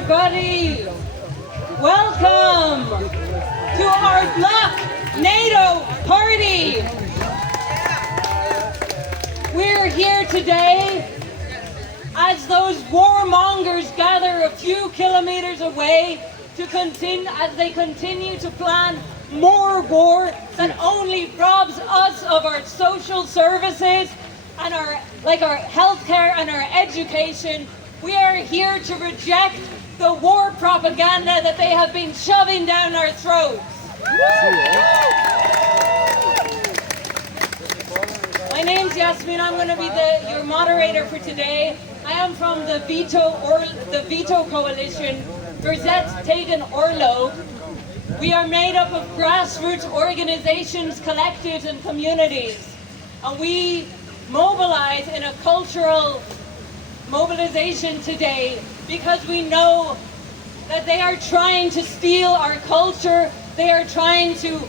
everybody. Welcome to our Bloc NATO party. We're here today as those warmongers gather a few kilometers away to continue to plan more war that only robs us of our social services and our healthcare and our education. We are here to reject the war propaganda that they have been shoving down our throats. My name's Yasmin. I'm going to be your moderator for today. I am from the Veto Coalition, Verzet tegen Oorlog. We are made up of grassroots organizations, collectives, and communities. And we mobilize in a cultural mobilization today because we know that they are trying to steal our culture. They are trying to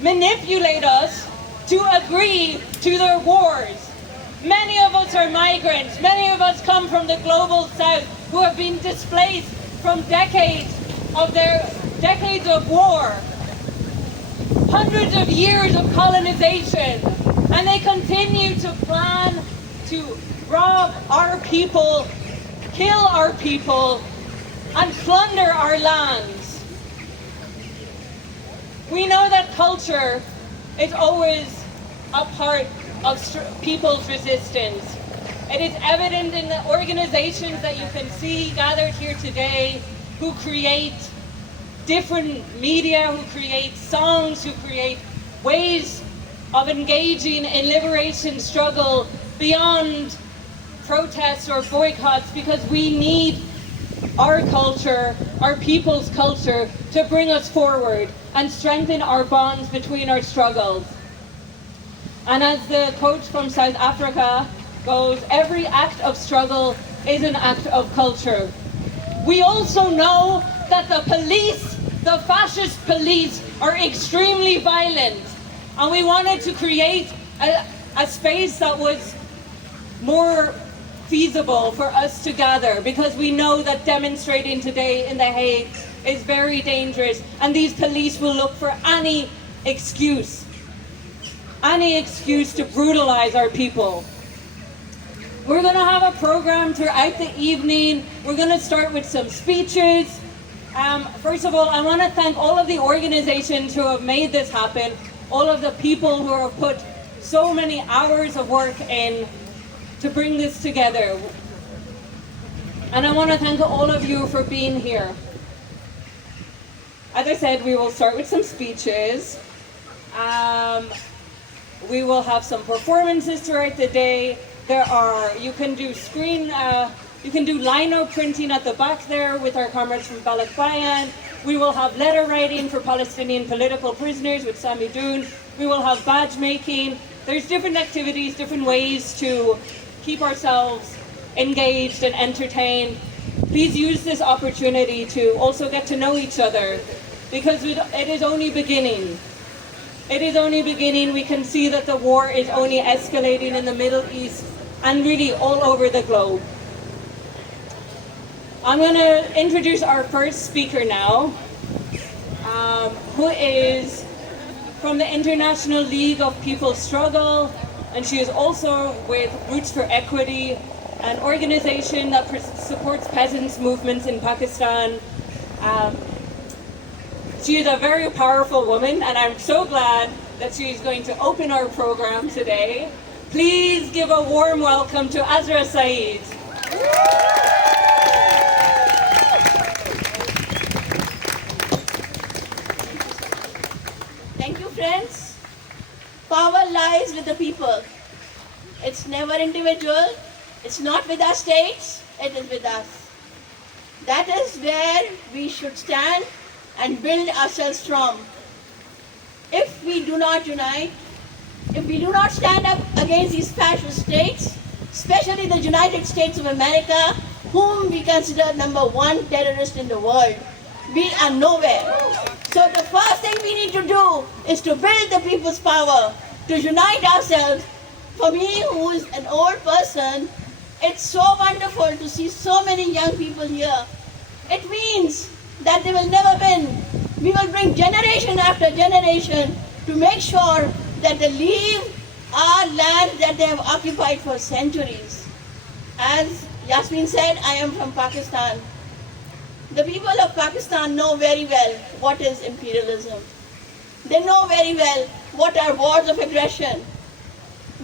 manipulate us to agree to their wars. Many of us are migrants. Many of us come from the global south who have been displaced from decades of war, hundreds of years of colonization, and they continue to plan to rob our people, kill our people, and plunder our lands. We know that culture is always a part of people's resistance. It is evident in the organizations that you can see gathered here today who create different media, who create songs, who create ways of engaging in liberation struggle beyond protests or boycotts, because we need our culture, our people's culture, to bring us forward and strengthen our bonds between our struggles. And as the quote from South Africa goes, every act of struggle is an act of culture. We also know that the police, the fascist police, are extremely violent. And we wanted to create a space that was more feasible for us to gather, because we know that demonstrating today in The Hague is very dangerous, and these police will look for any excuse to brutalize our people. We're going to have a program throughout the evening. We're going to start with some speeches. First of all, I want to thank all of the organizations who have made this happen, all of the people who have put so many hours of work in to bring this together. And I want to thank all of you for being here. As I said, we will start with some speeches. We will have some performances throughout the day. You can do lino printing at the back there with our comrades from Bayan. We will have letter writing for Palestinian political prisoners with Sami Doon. We will have badge making. There's different activities, different ways to keep ourselves engaged and entertained. Please use this opportunity to also get to know each other, because it is only beginning. It is only beginning. We can see that the war is only escalating in the Middle East and really all over the globe. I'm going to introduce our first speaker now, who is from the International League of People's Struggle, and she is also with Roots for Equity, an organization that supports peasants' movements in Pakistan. She is a very powerful woman, and I'm so glad that she is going to open our program today. Please give a warm welcome to Azra Saeed. Thank you, friends. Power lies with the people. It's never individual. It's not with our states. It is with us. That is where we should stand and build ourselves strong. If we do not unite, if we do not stand up against these fascist states, especially the United States of America, whom we consider #1 terrorist in the world, we are nowhere. So the first thing we need to do is to build the people's power, to unite ourselves. For me, who is an old person, It's so wonderful to see so many young people here. It means that they will never win. We will bring generation after generation to make sure that they leave our land that they have occupied for centuries. As Yasmin said, I am from Pakistan. The people of Pakistan know very well what is imperialism. They know very well what are wars of aggression.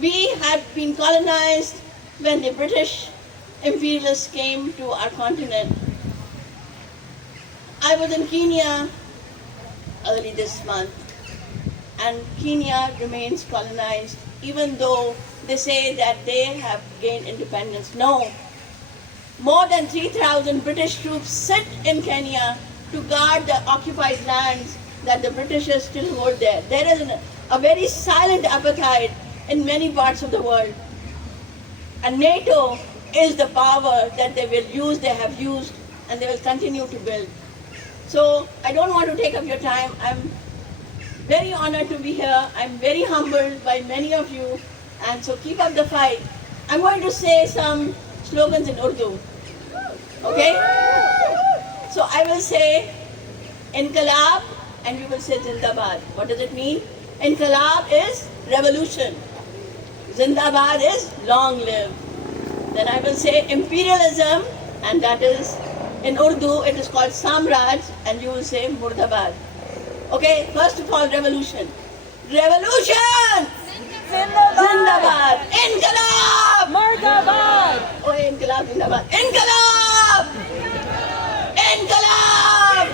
We had been colonized when the British imperialists came to our continent. I was in Kenya early this month, and Kenya remains colonized, even though they say that they have gained independence. No. More than 3,000 British troops sit in Kenya to guard the occupied lands that the Britishers still hold there. There is a very silent appetite in many parts of the world. And NATO is the power that they will use, they have used, and they will continue to build. So I don't want to take up your time. I'm very honored to be here. I'm very humbled by many of you. And so keep up the fight. I'm going to say some slogans in Urdu. Okay? So I will say Inqilab and you will say Zindabad. What does it mean? Inqilab is revolution. Zindabad is long live. Then I will say imperialism, and that is, in Urdu it is called Samraj, and you will say Murdabad. Okay, first of all, revolution. Revolution! Zindabad! Inqilab! Murdabad! Oh, Inqilab, Zindabad. Inqilab! Inqilab!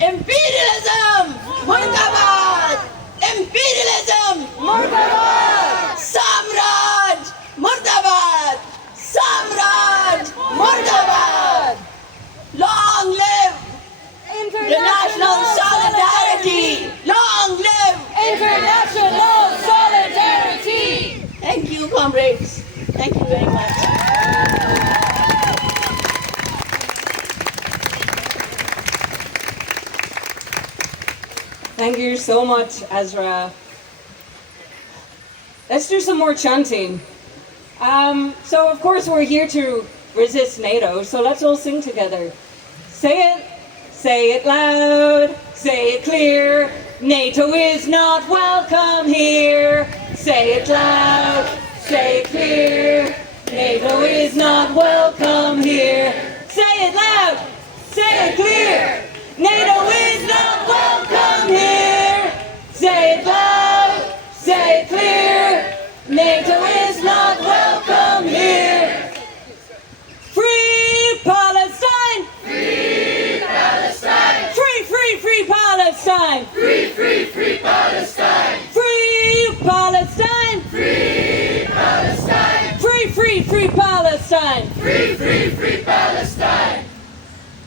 Imperialism! Murdabad! Imperialism! Murdabad! Samraj! Murdabad! Samraj! Murdabad! Long live international solidarity! Long live International solidarity! Thank you, comrades. Thank you very much. Thank you so much, Ezra. Let's do some more chanting. So of course we're here to resist NATO, so let's all sing together. Say it loud, say it clear. NATO is not welcome here. Say it loud, say it clear. NATO is not welcome here. Say it loud, say it clear. NATO is not welcome here. Say it loud, say it clear. NATO is not welcome here. Free Palestine! Free Palestine! Free, free, free Palestine! Free, free, free Palestine! Free Palestine! Free Palestine! Free, free, free Palestine! Free, free, free Palestine!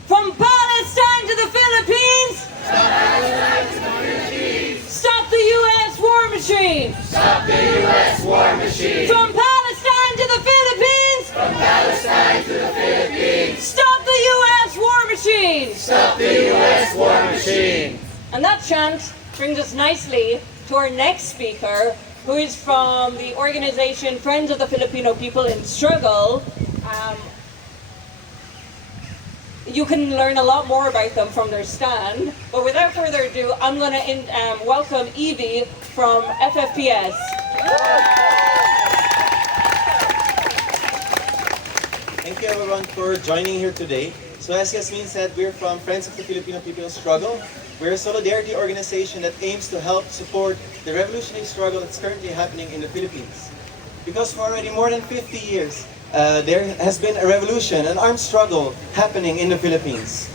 From Palestine to the Philippines! Palestine to the Philippines! Stop the U.S. war machine! Stop the U.S. war machine! From Palestine to the Philippines! From Palestine to the Philippines! Stop the U.S. war machine! Stop the U.S. war machine! And that chant brings us nicely to our next speaker, who is from the organization Friends of the Filipino People in Struggle. You can learn a lot more about them from their stand. But without further ado, I'm going to welcome Evie from FFPS. Thank you everyone for joining here today. So as Yasmin said, we're from Friends of the Filipino People in Struggle. We're a solidarity organization that aims to help support the revolutionary struggle that's currently happening in the Philippines. Because for already more than 50 years, there has been a revolution, an armed struggle happening in the Philippines.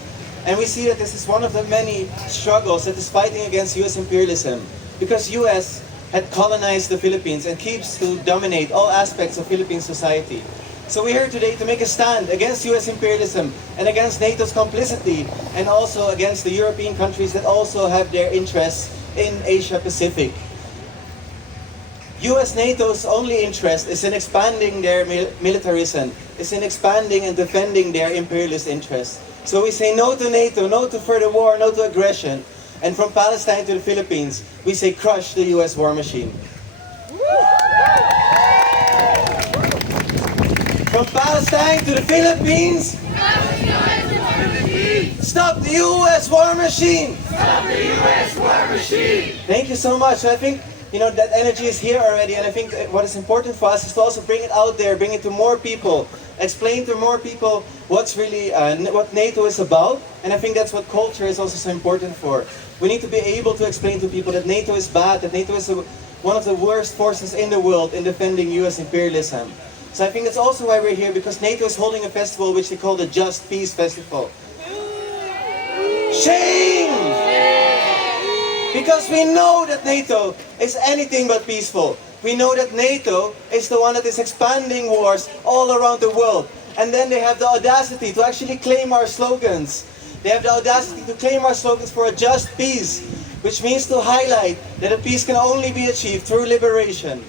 And we see that this is one of the many struggles that is fighting against U.S. imperialism, because U.S. had colonized the Philippines and keeps to dominate all aspects of Philippine society. So we're here today to make a stand against U.S. imperialism and against NATO's complicity, and also against the European countries that also have their interests in Asia Pacific. U.S. NATO's only interest is in expanding their militarism, is in expanding and defending their imperialist interests. So we say no to NATO, no to further war, no to aggression. And from Palestine to the Philippines, we say crush the U.S. war machine. Palestine to the Philippines. Stop the U.S. war machine. Stop the U.S. war machine. Thank you so much. I think that energy is here already, and I think what is important for us is to also bring it out there, bring it to more people, explain to more people what's really what NATO is about, and I think that's what culture is also so important for. We need to be able to explain to people that NATO is bad, that NATO is one of the worst forces in the world in defending U.S. imperialism. So I think that's also why we're here, because NATO is holding a festival which they call the Just Peace Festival. Shame! Because we know that NATO is anything but peaceful. We know that NATO is the one that is expanding wars all around the world. And then they have the audacity to actually claim our slogans. They have the audacity to claim our slogans for a just peace, which means to highlight that a peace can only be achieved through liberation.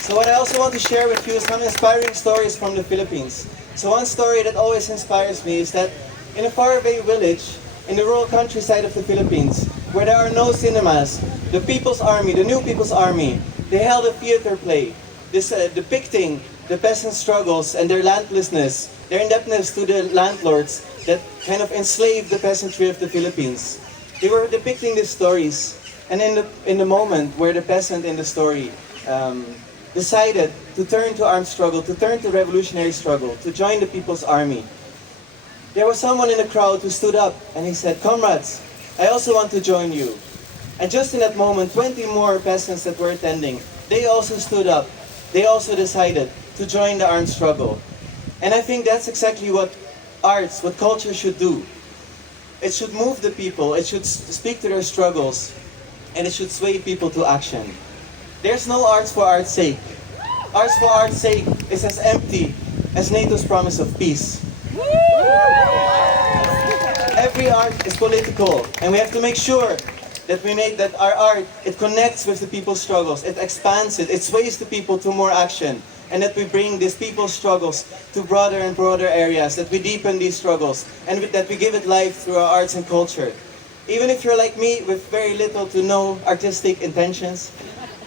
So what I also want to share with you is some inspiring stories from the Philippines. So one story that always inspires me is that in a faraway village in the rural countryside of the Philippines, where there are no cinemas, the People's Army, the new People's Army, they held a theater play, depicting the peasant struggles and their landlessness, their indebtedness to the landlords that kind of enslaved the peasantry of the Philippines. They were depicting these stories, and in the moment where the peasant in the story decided to turn to armed struggle, to turn to revolutionary struggle, to join the People's Army, there was someone in the crowd who stood up and he said, "Comrades, I also want to join you." And just in that moment, 20 more peasants that were attending, they also stood up. They also decided to join the armed struggle. And I think that's exactly what arts, what culture should do. It should move the people, it should speak to their struggles, and it should sway people to action. There's no arts for art's sake. Arts for art's sake is as empty as NATO's promise of peace. Every art is political, and we have to make sure that we make that our art, it connects with the people's struggles, it expands it sways the people to more action, and that we bring these people's struggles to broader and broader areas, that we deepen these struggles, and that we give it life through our arts and culture. Even if you're like me with very little to no artistic intentions,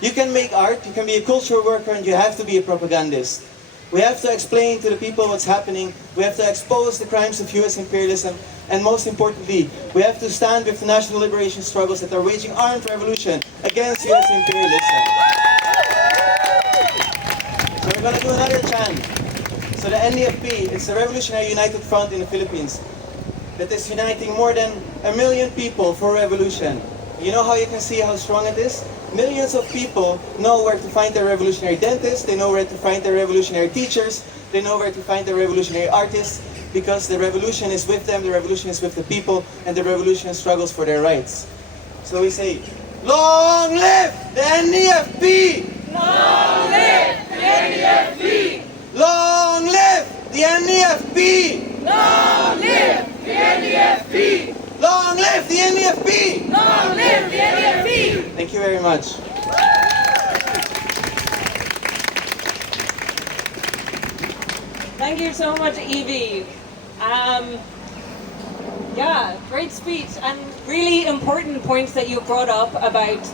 you can make art, you can be a cultural worker, and you have to be a propagandist. We have to explain to the people what's happening, we have to expose the crimes of US imperialism, and most importantly, we have to stand with the national liberation struggles that are waging armed revolution against US imperialism. So we're going to do another chant. So the NDFP, it's the Revolutionary United Front in the Philippines that is uniting more than 1 million people for revolution. You know how you can see how strong it is? Millions of people know where to find their revolutionary dentists, they know where to find their revolutionary teachers, they know where to find their revolutionary artists, because the revolution is with them, the revolution is with the people, and the revolution struggles for their rights. So we say, long live the NDFP! Long live the NDFP! Long live the NDFP! Long live the NDFP! Long live the NDFP! Long live the NDFP! Thank you very much. Thank you so much, Evie. Yeah, great speech and really important points that you brought up about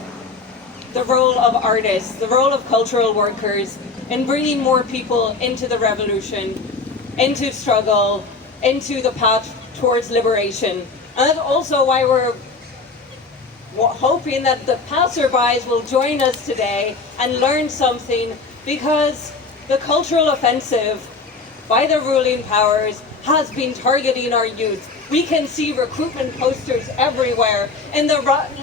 the role of artists, the role of cultural workers in bringing more people into the revolution, into struggle, into the path towards liberation. And that's also why we're hoping that the passerbys will join us today and learn something, because the cultural offensive by the ruling powers has been targeting our youth. We can see recruitment posters everywhere. In the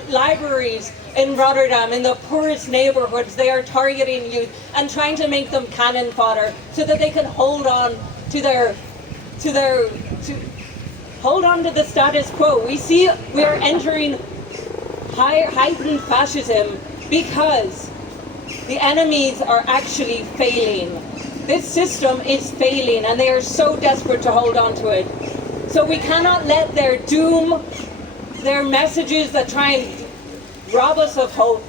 libraries in Rotterdam, in the poorest neighborhoods, they are targeting youth and trying to make them cannon fodder so that they can hold on to hold on to the status quo. We see we are entering heightened fascism because the enemies are actually failing. This system is failing and they are so desperate to hold on to it. So we cannot let their doom, their messages that try and rob us of hope,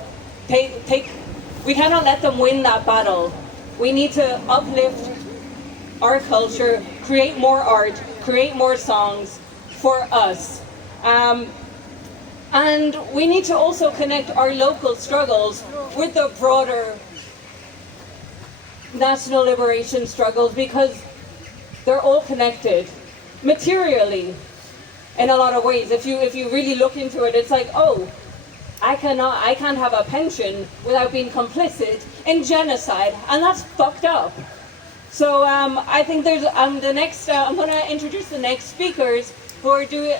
we cannot let them win that battle. We need to uplift our culture, create more art, create more songs for us. And we need to also connect our local struggles with the broader national liberation struggles because they're all connected materially in a lot of ways. If you really look into it, it's like, oh, I can't have a pension without being complicit in genocide, and that's fucked up. So I think there's I'm going to introduce the next speakers who are doing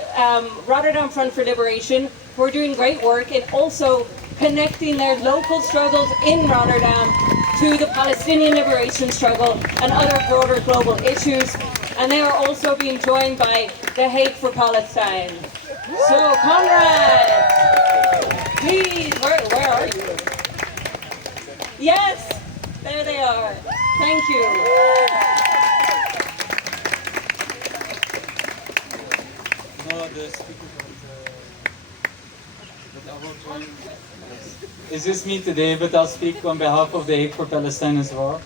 Rotterdam Front for Liberation, who are doing great work in also connecting their local struggles in Rotterdam to the Palestinian liberation struggle and other broader global issues. And they are also being joined by the Hague for Palestine. So, comrades, please, where are you? Yes, there they are. Thank you. No, the speaker It's just me today, but I'll speak on behalf of the Hague for Palestine as well.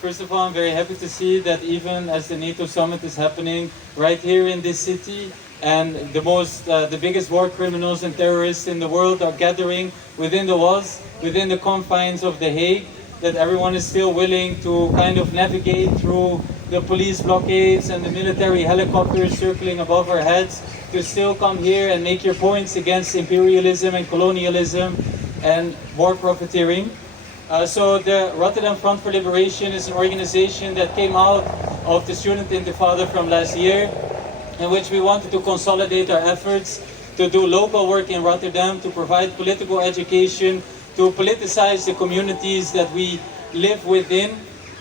First of all, I'm very happy to see that even as the NATO summit is happening right here in this city, and the biggest war criminals and terrorists in the world are gathering within the walls, within the confines of the Hague, that everyone is still willing to kind of navigate through the police blockades and the military helicopters circling above our heads to still come here and make your points against imperialism and colonialism and war profiteering. So the Rotterdam Front for Liberation is an organization that came out of the student intifada from last year, in which we wanted to consolidate our efforts to do local work in Rotterdam, to provide political education, to politicize the communities that we live within,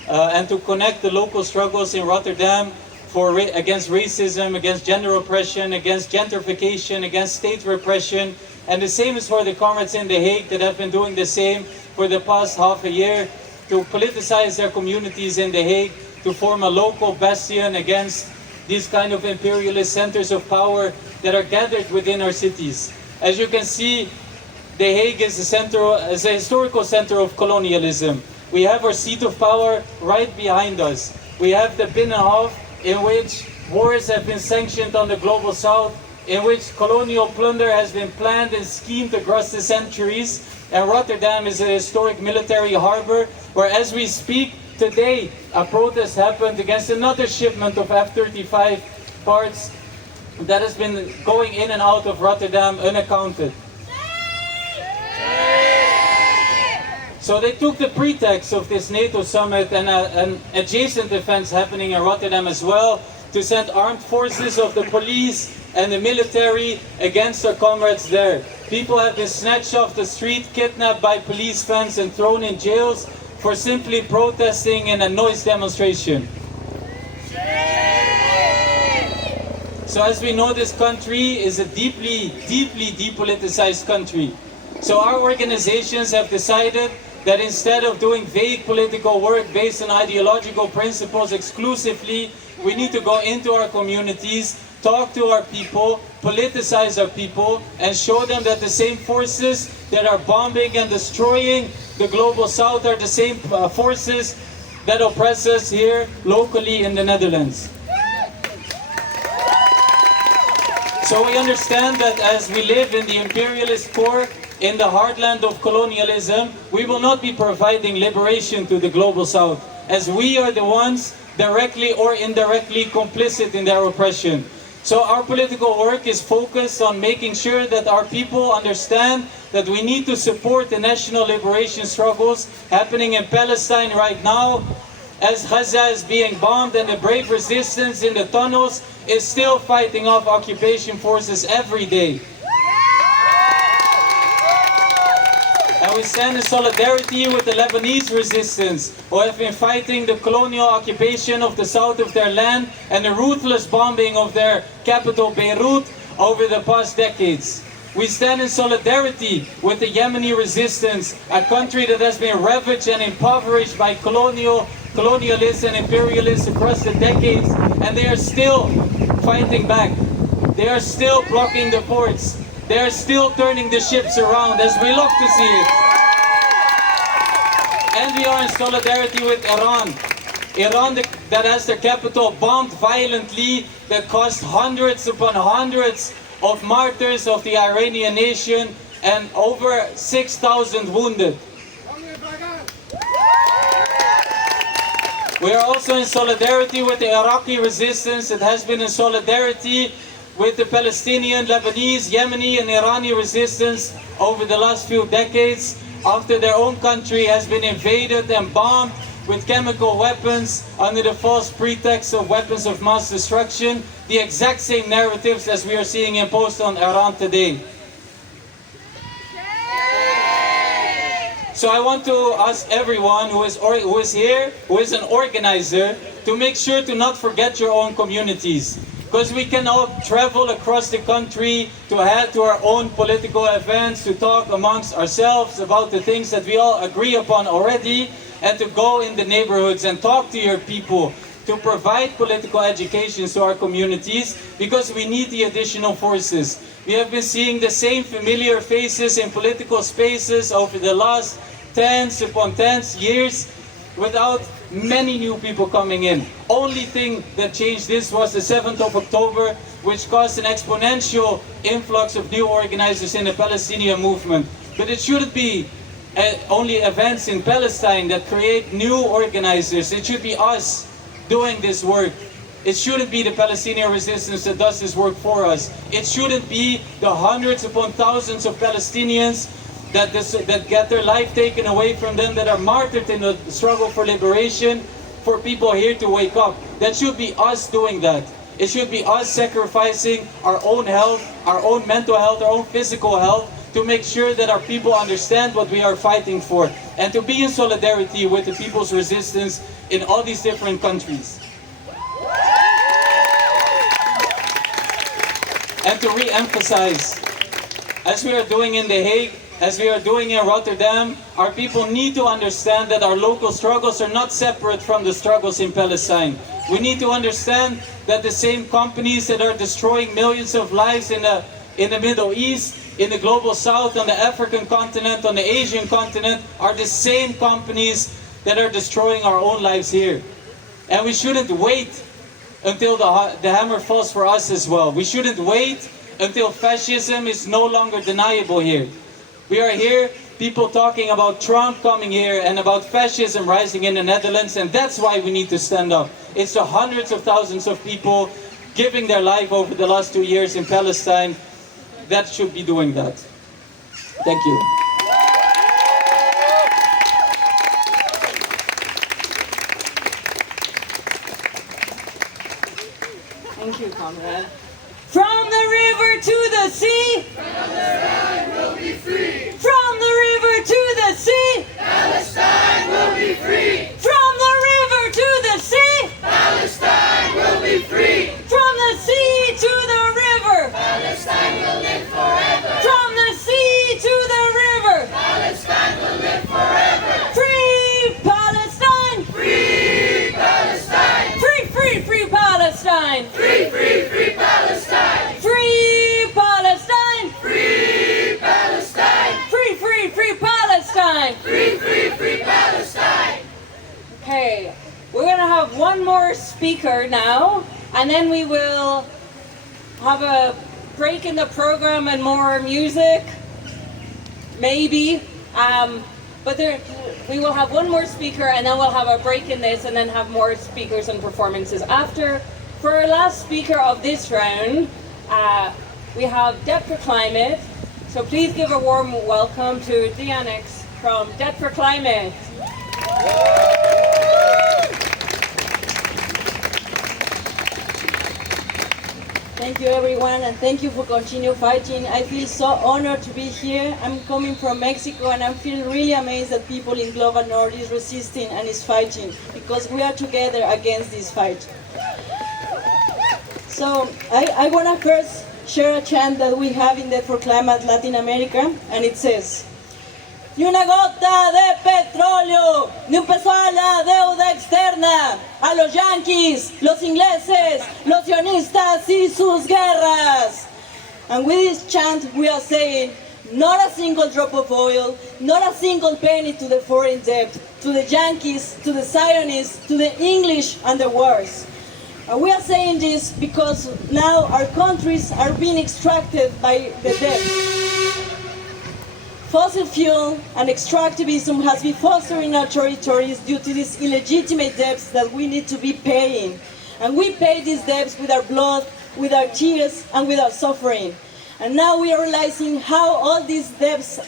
and to connect the local struggles in Rotterdam against racism, against gender oppression, against gentrification, against state repression. And the same is for the comrades in The Hague that have been doing the same for the past half a year, to politicize their communities in The Hague, to form a local bastion against these kind of imperialist centers of power that are gathered within our cities. As you can see, The Hague is a historical center of colonialism. We have our seat of power right behind us. We have the Binnenhof, in which wars have been sanctioned on the global south, in which colonial plunder has been planned and schemed across the centuries. And Rotterdam is a historic military harbor where, as we speak today, a protest happened against another shipment of F-35 parts that has been going in and out of Rotterdam unaccounted. So they took the pretext of this NATO summit and an adjacent events happening in Rotterdam as well to send armed forces of the police and the military against our comrades there. People have been snatched off the street, kidnapped by police vans and thrown in jails for simply protesting in a noise demonstration. So as we know, this country is a deeply depoliticized country. So our organizations have decided that instead of doing vague political work based on ideological principles exclusively, we need to go into our communities, talk to our people, politicize our people, and show them that the same forces that are bombing and destroying the global south are the same forces that oppress us here locally in the Netherlands. So we understand that as we live in the imperialist core, in the heartland of colonialism, we will not be providing liberation to the global south, as we are the ones directly or indirectly complicit in their oppression. So our political work is focused on making sure that our people understand that we need to support the national liberation struggles happening in Palestine right now, as Gaza is being bombed and the brave resistance in the tunnels is still fighting off occupation forces every day. And we stand in solidarity with the Lebanese resistance, who have been fighting the colonial occupation of the south of their land and the ruthless bombing of their capital Beirut over the past decades. We stand in solidarity with the Yemeni resistance, a country that has been ravaged and impoverished by colonialists and imperialists across the decades, and they are still fighting back. They are still blocking the ports. They are still turning the ships around, as we love to see it. And we are in solidarity with Iran. Iran that has their capital bombed violently, that caused hundreds upon hundreds of martyrs of the Iranian nation and over 6,000 wounded. We are also in solidarity with the Iraqi resistance. It has been in solidarity with the Palestinian, Lebanese, Yemeni and Irani resistance over the last few decades after their own country has been invaded and bombed with chemical weapons under the false pretext of weapons of mass destruction, the exact same narratives as we are seeing imposed on Iran today. So I want to ask everyone who is here, who is an organizer, to make sure to not forget your own communities. Because we can all travel across the country to head to our own political events, to talk amongst ourselves about the things that we all agree upon already, and to go in the neighborhoods and talk to your people, to provide political education to our communities, because we need the additional forces. We have been seeing the same familiar faces in political spaces over the last tens upon tens years without many new people coming in. Only thing that changed this was the 7th of October, which caused an exponential influx of new organizers in the Palestinian movement. But it shouldn't be only events in Palestine that create new organizers. It should be us doing this work. It shouldn't be the Palestinian resistance that does this work for us. It shouldn't be the hundreds upon thousands of Palestinians that get their life taken away from them, that are martyred in the struggle for liberation, for people here to wake up. That should be us doing that. It should be us sacrificing our own health, our own mental health, our own physical health, to make sure that our people understand what we are fighting for, and to be in solidarity with the people's resistance in all these different countries. And to re-emphasize, as we are doing in The Hague, as we are doing in Rotterdam, our people need to understand that our local struggles are not separate from the struggles in Palestine. We need to understand that the same companies that are destroying millions of lives in the Middle East, in the global South, on the African continent, on the Asian continent, are the same companies that are destroying our own lives here. And we shouldn't wait until the hammer falls for us as well. We shouldn't wait until fascism is no longer deniable here. We are here, people talking about Trump coming here and about fascism rising in the Netherlands, and that's why we need to stand up. It's the hundreds of thousands of people giving their life over the last 2 years in Palestine that should be doing that. Thank you. Thank you, comrade. From the river to the sea, Palestine will be free. from the river to the sea, Palestine will be free. from the river to the sea, Palestine will be free. from the sea to the river, Palestine will live forever. from the sea to the river. Palestine will live forever. Free Palestine! Free Palestine. Free, free, free Palestine! Free, free, free Palestine. Free Palestine! Free Palestine. Free, free, free Palestine! Free, free, free Palestine. Okay, we're gonna have one more speaker now, and then we will have a break in the program and more music, maybe. But we will have one more speaker, and then we'll have a break in this, and then have more speakers and performances after. For our last speaker of this round, we have Debt for Climate. So please give a warm welcome to Dianix from Debt for Climate. Thank you everyone, and thank you for continue fighting. I feel so honored to be here. I'm coming from Mexico, and I feel really amazed that people in Global North is resisting and is fighting, because we are together against this fight. So I want to first share a chant that we have in Debt for Climate Latin America, and it says: Ni una gota de petróleo, ni un peso a la deuda externa, a los yanquis, los ingleses, los sionistas y sus guerras. And with this chant we are saying, not a single drop of oil, not a single penny to the foreign debt, to the Yankees, to the Zionists, to the English and the wars. And we are saying this because now our countries are being extracted by the debt. Fossil fuel and extractivism has been fostered in our territories due to these illegitimate debts that we need to be paying. And we pay these debts with our blood, with our tears, and with our suffering. And now we are realizing how all these debts,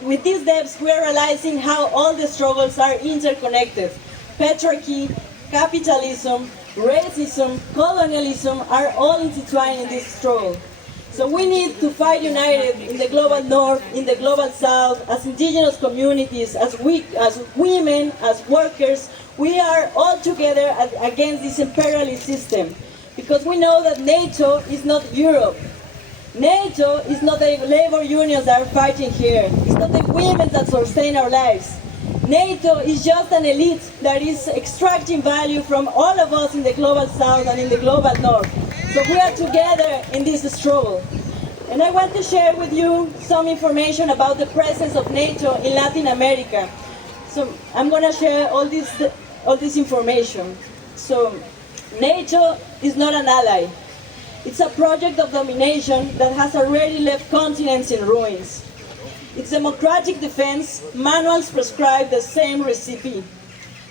with these debts, we are realizing how all the struggles are interconnected. Patriarchy, capitalism, racism, colonialism are all intertwined in this struggle. So we need to fight united in the global north, in the global south, as indigenous communities, as women, as workers. We are all together against this imperialist system, because we know that NATO is not Europe. NATO is not the labor unions that are fighting here. It's not the women that sustain our lives. NATO is just an elite that is extracting value from all of us in the global south and in the global north. So we are together in this struggle. And I want to share with you some information about the presence of NATO in Latin America. So I'm going to share all this information. So NATO is not an ally. It's a project of domination that has already left continents in ruins. Its democratic defense manuals prescribe the same recipe: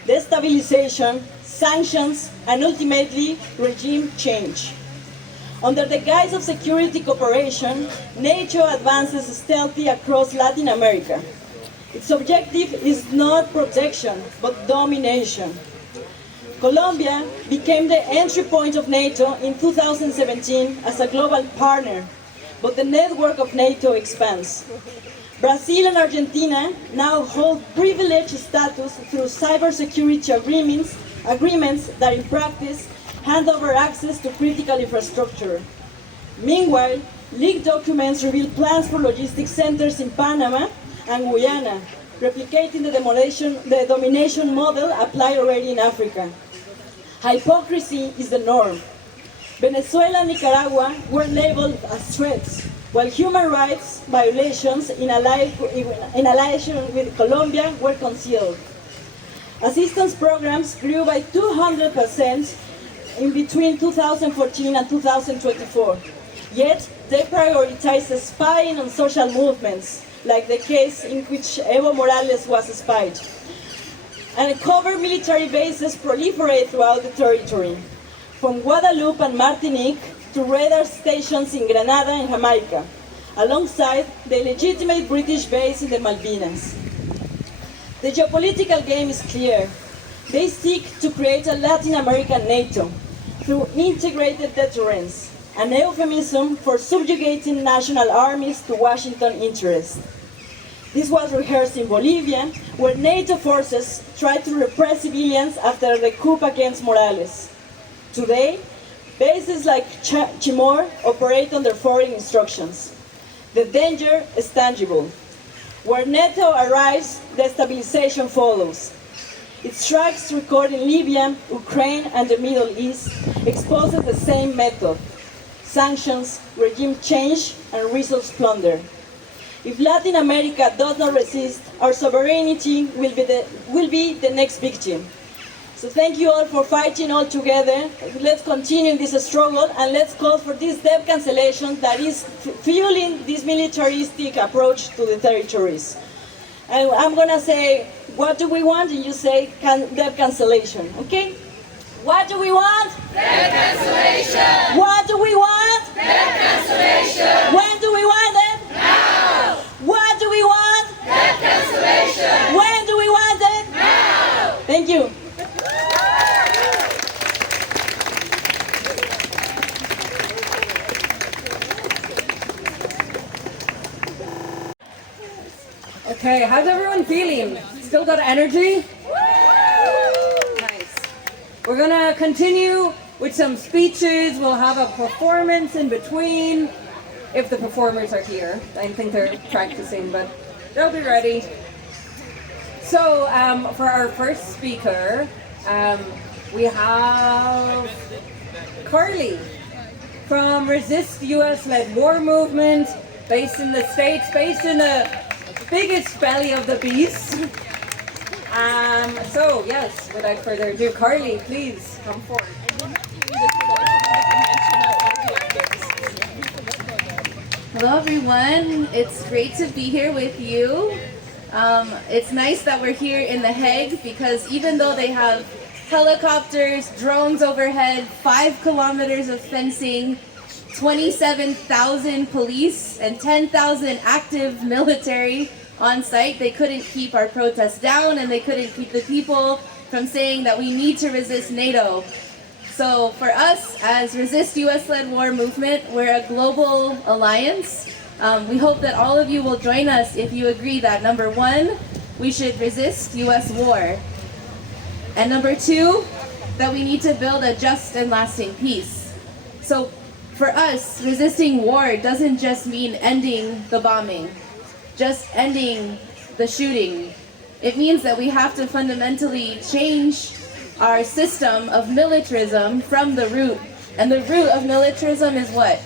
destabilization, sanctions, and ultimately regime change. Under the guise of security cooperation, NATO advances stealthily across Latin America. Its objective is not protection, but domination. Colombia became the entry point of NATO in 2017 as a global partner, but the network of NATO expands. Brazil and Argentina now hold privileged status through cybersecurity agreements that in practice hand over access to critical infrastructure. Meanwhile, leaked documents reveal plans for logistics centers in Panama and Guyana, replicating the domination model applied already in Africa. Hypocrisy is the norm. Venezuela and Nicaragua were labeled as threats, while human rights violations in alliation with Colombia were concealed. Assistance programs grew by 200% in between 2014 and 2024. Yet, they prioritize spying on social movements, like the case in which Evo Morales was spied. And covert military bases proliferate throughout the territory, from Guadeloupe and Martinique to radar stations in Grenada and Jamaica, alongside the legitimate British base in the Malvinas. The geopolitical game is clear. They seek to create a Latin American NATO through integrated deterrence, an euphemism for subjugating national armies to Washington interests. This was rehearsed in Bolivia, where NATO forces tried to repress civilians after the coup against Morales. Today, bases like Chimor operate under foreign instructions. The danger is tangible. Where NATO arrives, destabilization follows. Its strikes recorded in Libya, Ukraine, and the Middle East exposes the same method: sanctions, regime change, and resource plunder. If Latin America does not resist, our sovereignty will be the next victim. So thank you all for fighting all together. Let's continue this struggle, and let's call for this debt cancellation that is fueling this militaristic approach to the territories. And I'm gonna say, what do we want? And you say debt cancellation, okay? What do we want? Debt cancellation! What do we want? Debt cancellation! When do we want it? Now! What do we want? Debt cancellation! When do we want it? Now! Thank you. Okay, how's everyone feeling? Still got energy? Nice. We're gonna continue with some speeches. We'll have a performance in between, if the performers are here. I think they're practicing, but they'll be ready. So, for our first speaker, we have Carly from Resist US-led war movement, based in the States, based in the biggest belly of the beast. So yes, without further ado, Carly, please come forward. Hello everyone, it's great to be here with you. It's nice that we're here in The Hague because even though they have helicopters, drones overhead, 5 kilometers of fencing, 27,000 police and 10,000 active military on site, they couldn't keep our protests down and they couldn't keep the people from saying that we need to resist NATO. So for us, as Resist US-Led War Movement, we're a global alliance. We hope that all of you will join us if you agree that, number 1, we should resist US war. And number 2, that we need to build a just and lasting peace. So for us, resisting war doesn't just mean ending the bombing, just ending the shooting. It means that we have to fundamentally change our system of militarism from the root. And the root of militarism is what?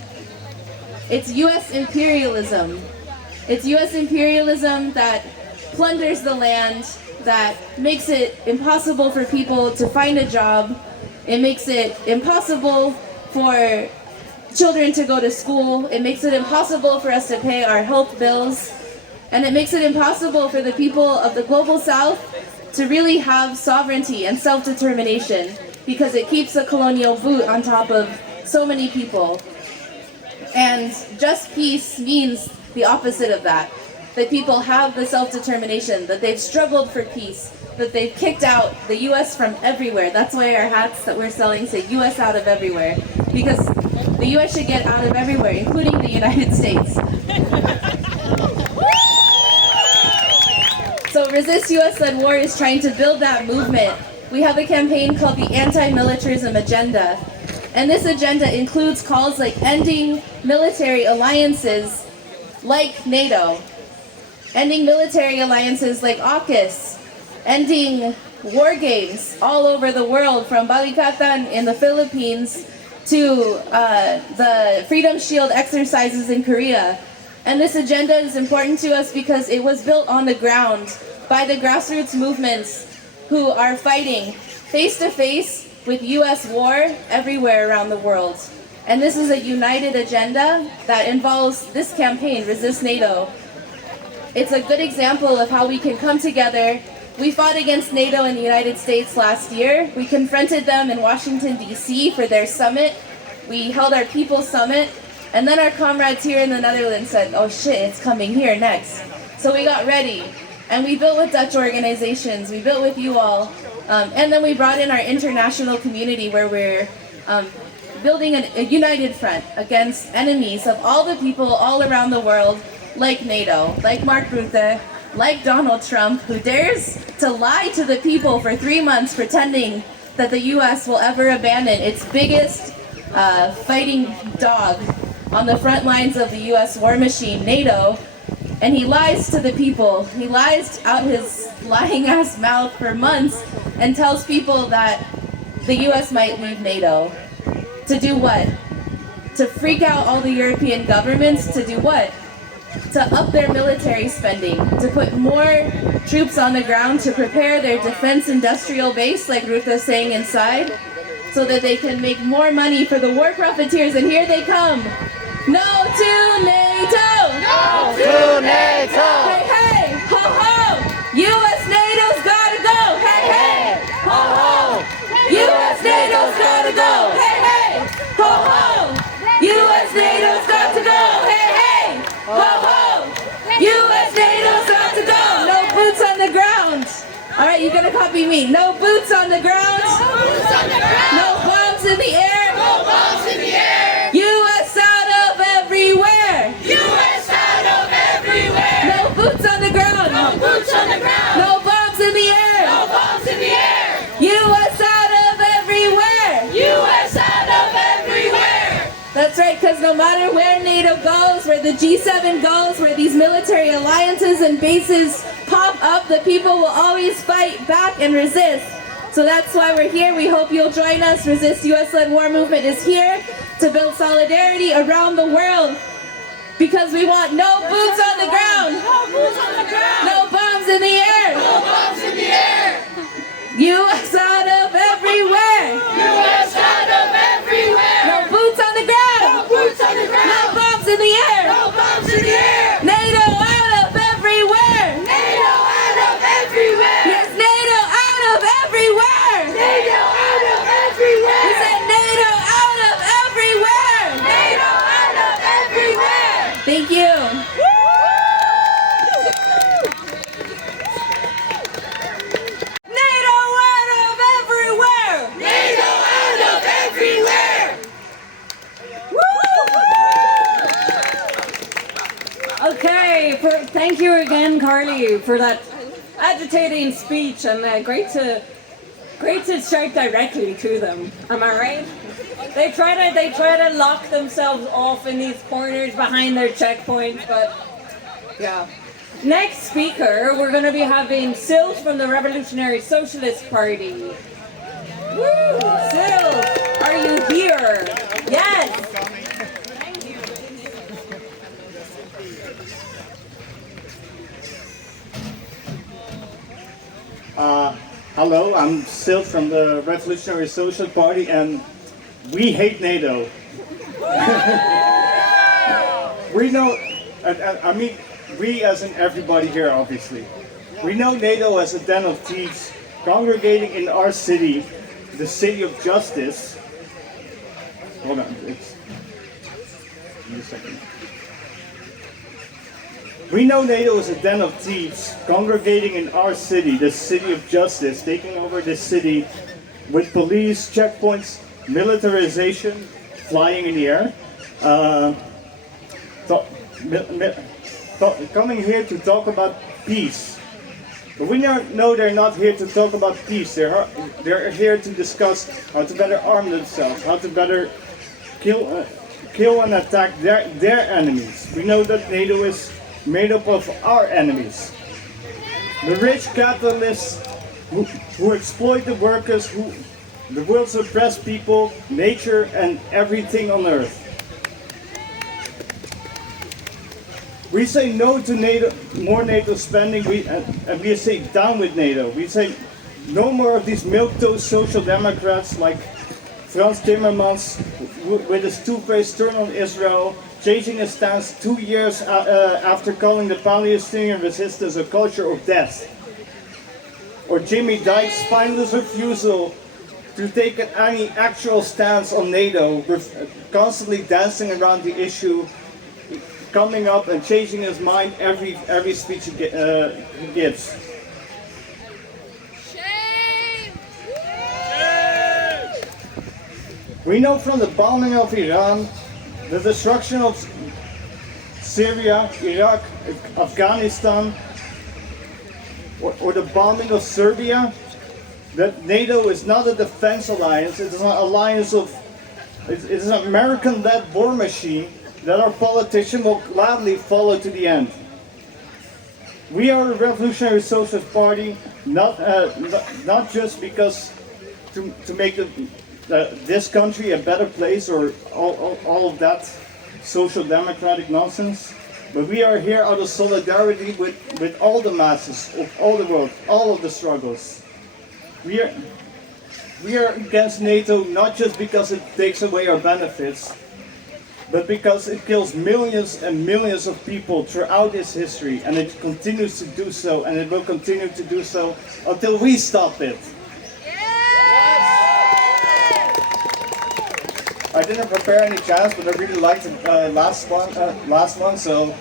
It's US imperialism. It's US imperialism that plunders the land, that makes it impossible for people to find a job. It makes it impossible for children to go to school. It makes it impossible for us to pay our health bills. And it makes it impossible for the people of the global south to really have sovereignty and self-determination because it keeps the colonial boot on top of so many people. And just peace means the opposite of that. That people have the self-determination, that they've struggled for peace, that they've kicked out the US from everywhere. That's why our hats that we're selling say US out of everywhere. Because the US should get out of everywhere, including the United States. So Resist US-Led War is trying to build that movement. We have a campaign called the Anti-Militarism Agenda. And this agenda includes calls like ending military alliances like NATO, ending military alliances like AUKUS, ending war games all over the world from Balikatan in the Philippines to the Freedom Shield exercises in Korea. And this agenda is important to us because it was built on the ground by the grassroots movements who are fighting face to face with US war everywhere around the world. And this is a united agenda that involves this campaign, Resist NATO. It's a good example of how we can come together. We fought against NATO in the United States last year. We confronted them in Washington, D.C. for their summit. We held our People's Summit. And then our comrades here in the Netherlands said, oh shit, it's coming here next. So we got ready. And we built with Dutch organizations. We built with you all. And then we brought in our international community where we're building a united front against enemies of all the people all around the world, like NATO, like Mark Rutte, like Donald Trump, who dares to lie to the people for 3 months pretending that the US will ever abandon its biggest fighting dog on the front lines of the US war machine, NATO. And he lies to the people. He lies out his lying ass mouth for months and tells people that the US might leave NATO. To do what? To freak out all the European governments. To do what? To up their military spending. To put more troops on the ground to prepare their defense industrial base, like Rutha's saying inside, so that they can make more money for the war profiteers. And here they come. No to NATO! No to NATO! Hey, hey! Ho, ho! US NATO's gotta go! Hey, hey! Ho, ho! US NATO's gotta go! Hey, hey! Ho, ho! US NATO's got to go! Hey, hey! Ho, ho! US NATO's got to go! No boots on the ground! Alright, you gotta copy me. No boots on the ground! No boots on the ground! No bombs in the air! No bombs in the air! US out of everywhere! US out of everywhere! No boots on the ground! No boots on the ground! No bombs in the air! No bombs in the air! US out of everywhere! US out of everywhere! That's right, because no matter where NATO goes, where the G7 goes, where these military alliances and bases pop up, the people will always fight back and resist. So that's why we're here. We hope you'll join us. Resist US-Led War Movement is here to build solidarity around the world because we want no boots on the ground, No boots on the ground! no bombs in the air, No bombs in the air! US out of everywhere, US out of everywhere! no boots on the ground, No boots on the ground! no bombs in the air, No bombs Carly for that agitating speech, and great to strike directly to them. Am I right? They try to lock themselves off in these corners behind their checkpoints, but yeah. Next speaker, we're going to be having Silt from the Revolutionary Socialist Party. Woo! Silt, are you here? Yes. Hello, I'm Silt from the Revolutionary Social Party, and we hate NATO. We know, I mean, we as in everybody here, obviously. We know NATO as a den of thieves congregating in our city, the city of justice. Hold on, give me a second. We know NATO is a den of thieves congregating in our city, the city of justice, taking over this city with police, checkpoints, militarization, flying in the air. Coming here to talk about peace. But we know they're not here to talk about peace. They're here to discuss how to better arm themselves, how to better kill and attack their enemies. We know that NATO is made up of our enemies. The rich capitalists who exploit the workers, the world's oppressed people, nature, and everything on earth. We say no to NATO, more NATO spending, and we say down with NATO. We say no more of these milquetoast social democrats like Frans Timmermans with his two-faced turn on Israel, changing his stance 2 years after calling the Palestinian resistance a culture of death. Or Jimmy Dyke's spineless refusal to take any actual stance on NATO, constantly dancing around the issue, coming up and changing his mind every speech he gives. Shame! We know from the bombing of Iran, the destruction of Syria, Iraq, Afghanistan, or the bombing of Serbia, that NATO is not a defense alliance. It is an alliance of, it is an American-led war machine that our politician will gladly follow to the end. We are a Revolutionary Socialist Party, not just because to make this country a better place or all of that social democratic nonsense, but we are here out of solidarity with all the masses of all the world, all of the struggles. We are against NATO not just because it takes away our benefits, but because it kills millions and millions of people throughout its history, and it continues to do so, and it will continue to do so until we stop it. I didn't prepare any chants, but I really liked the last one, so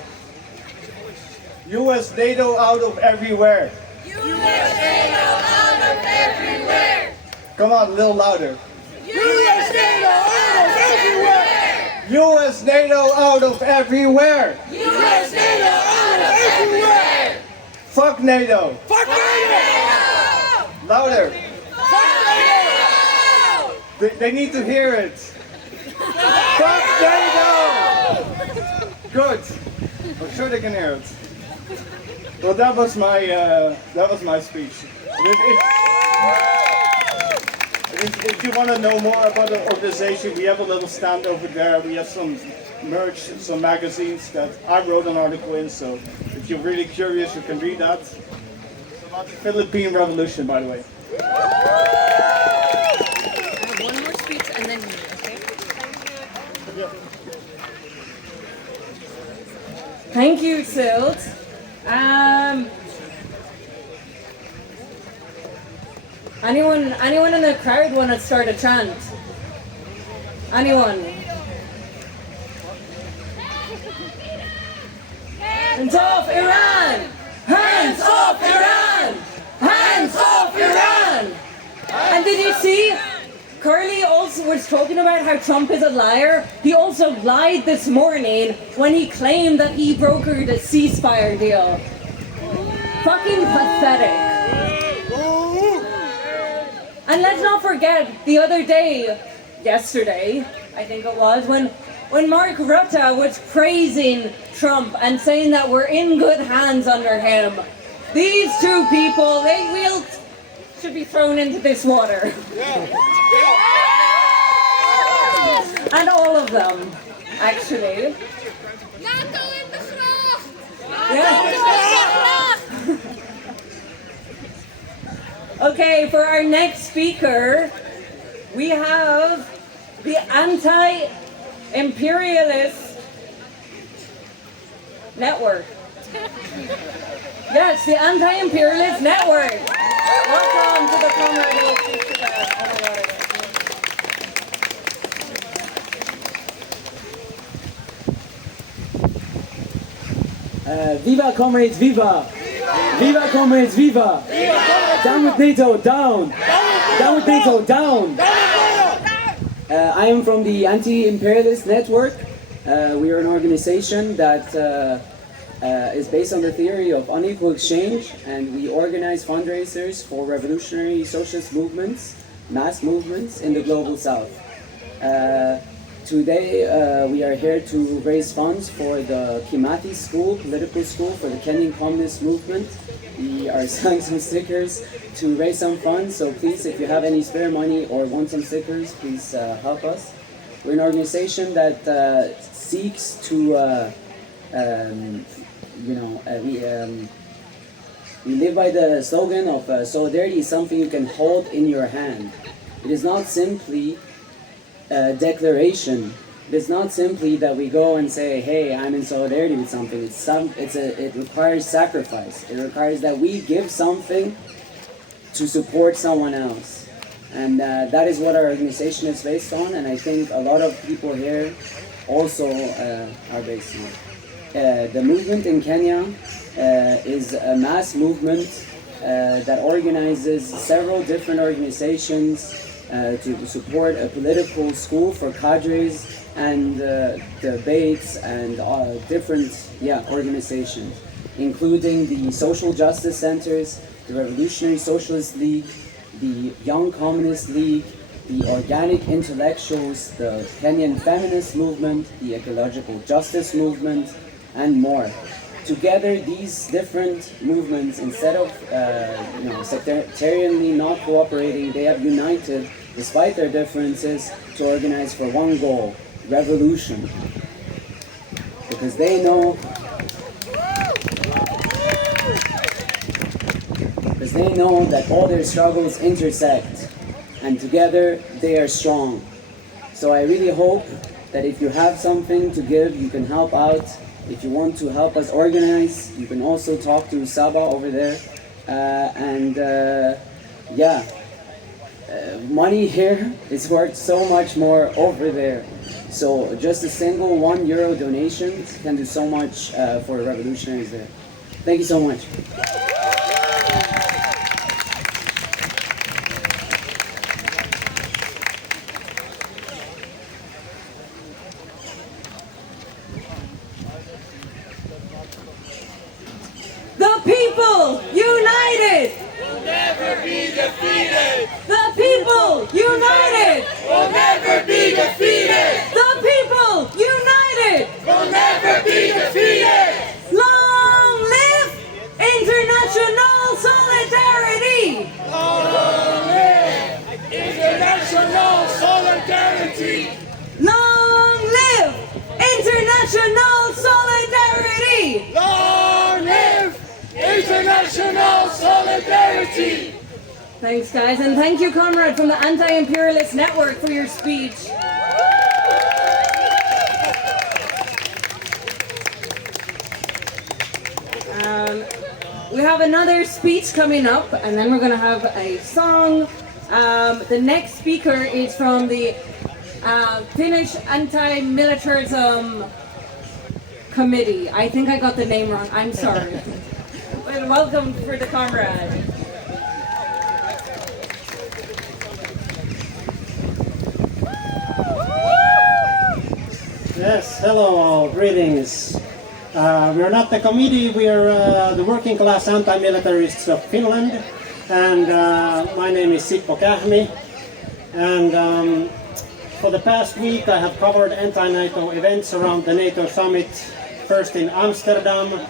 US NATO out of everywhere. US NATO out of everywhere! Come on, a little louder. US NATO out of everywhere! US NATO out of everywhere! US NATO out of everywhere! Fuck NATO! Fuck NATO! Louder! Fuck NATO! They need to hear it! Fuck NATO! Good. I'm sure they can hear it. Well, that was my speech. If you want to know more about the organization, we have a little stand over there. We have some merch, some magazines that I wrote an article in. So if you're really curious, you can read that. It's about the Philippine Revolution, by the way. One more speech and then okay? Thank you, Silt. Anyone in the crowd want to start a chant? Anyone? Hands off Iran! Hands off Iran! Hands off Iran! And did you see? Curly also was talking about how Trump is a liar. He also lied this morning when he claimed that he brokered a ceasefire deal. fucking pathetic. And let's not forget the other day, yesterday, I think it was, when Mark Rutte was praising Trump and saying that we're in good hands under him. These two people, should be thrown into this water. And all of them, actually. NATO in de gracht! Yeah. Okay, for our next speaker, we have the anti-imperialist network. Yes, the anti-imperialist network. Welcome to the Comrade who will speak to that. Oh my God. Viva comrades, viva! Viva comrades, viva! Down with NATO, down! Down with NATO, down! I am from the Anti-Imperialist Network. We are an organization that is based on the theory of unequal exchange, and we organize fundraisers for revolutionary socialist movements, mass movements in the global south. Today we are here to raise funds for the Kimathi School, political school for the Kenyan Communist movement. We are selling some stickers to raise some funds, so please, if you have any spare money or want some stickers, please help us. We're an organization that seeks to, we live by the slogan of solidarity is something you can hold in your hand. It is not simply declaration. It's not simply that we go and say, hey, I'm in solidarity with something. It requires sacrifice. It requires that we give something to support someone else. And that is what our organization is based on, and I think a lot of people here also are based on. The movement in Kenya is a mass movement that organizes several different organizations to support a political school for cadres and debates and different organizations, including the social justice centers, the Revolutionary Socialist League, the Young Communist League, the Organic Intellectuals, the Kenyan Feminist Movement, the Ecological Justice Movement, and more. Together, these different movements, instead of sectarianly not cooperating, they have united, despite their differences, to organize for one goal: revolution. Because they know that all their struggles intersect, and together they are strong. So I really hope that if you have something to give, you can help out. If you want to help us organize, you can also talk to Saba over there. Money here is worth so much more over there. So just a single €1 donation can do so much for revolutionaries there. Thank you so much. The people united Will never be defeated! The people united Will never be defeated! The people united Will never be defeated! Long live international solidarity! Long live international solidarity! Long live international solidarity! Long live international solidarity! Thanks, guys, and thank you, Comrade, from the Anti-Imperialist Network for your speech. We have another speech coming up, and then we're going to have a song. The next speaker is from the Finnish Anti-Militarism Committee. I think I got the name wrong. I'm sorry. But welcome for the Comrade. Yes, hello all, greetings. We are not the committee, we are the working class anti-militarists of Finland, and my name is Sippo Kähmi, and for the past week I have covered anti-NATO events around the NATO summit, first in Amsterdam,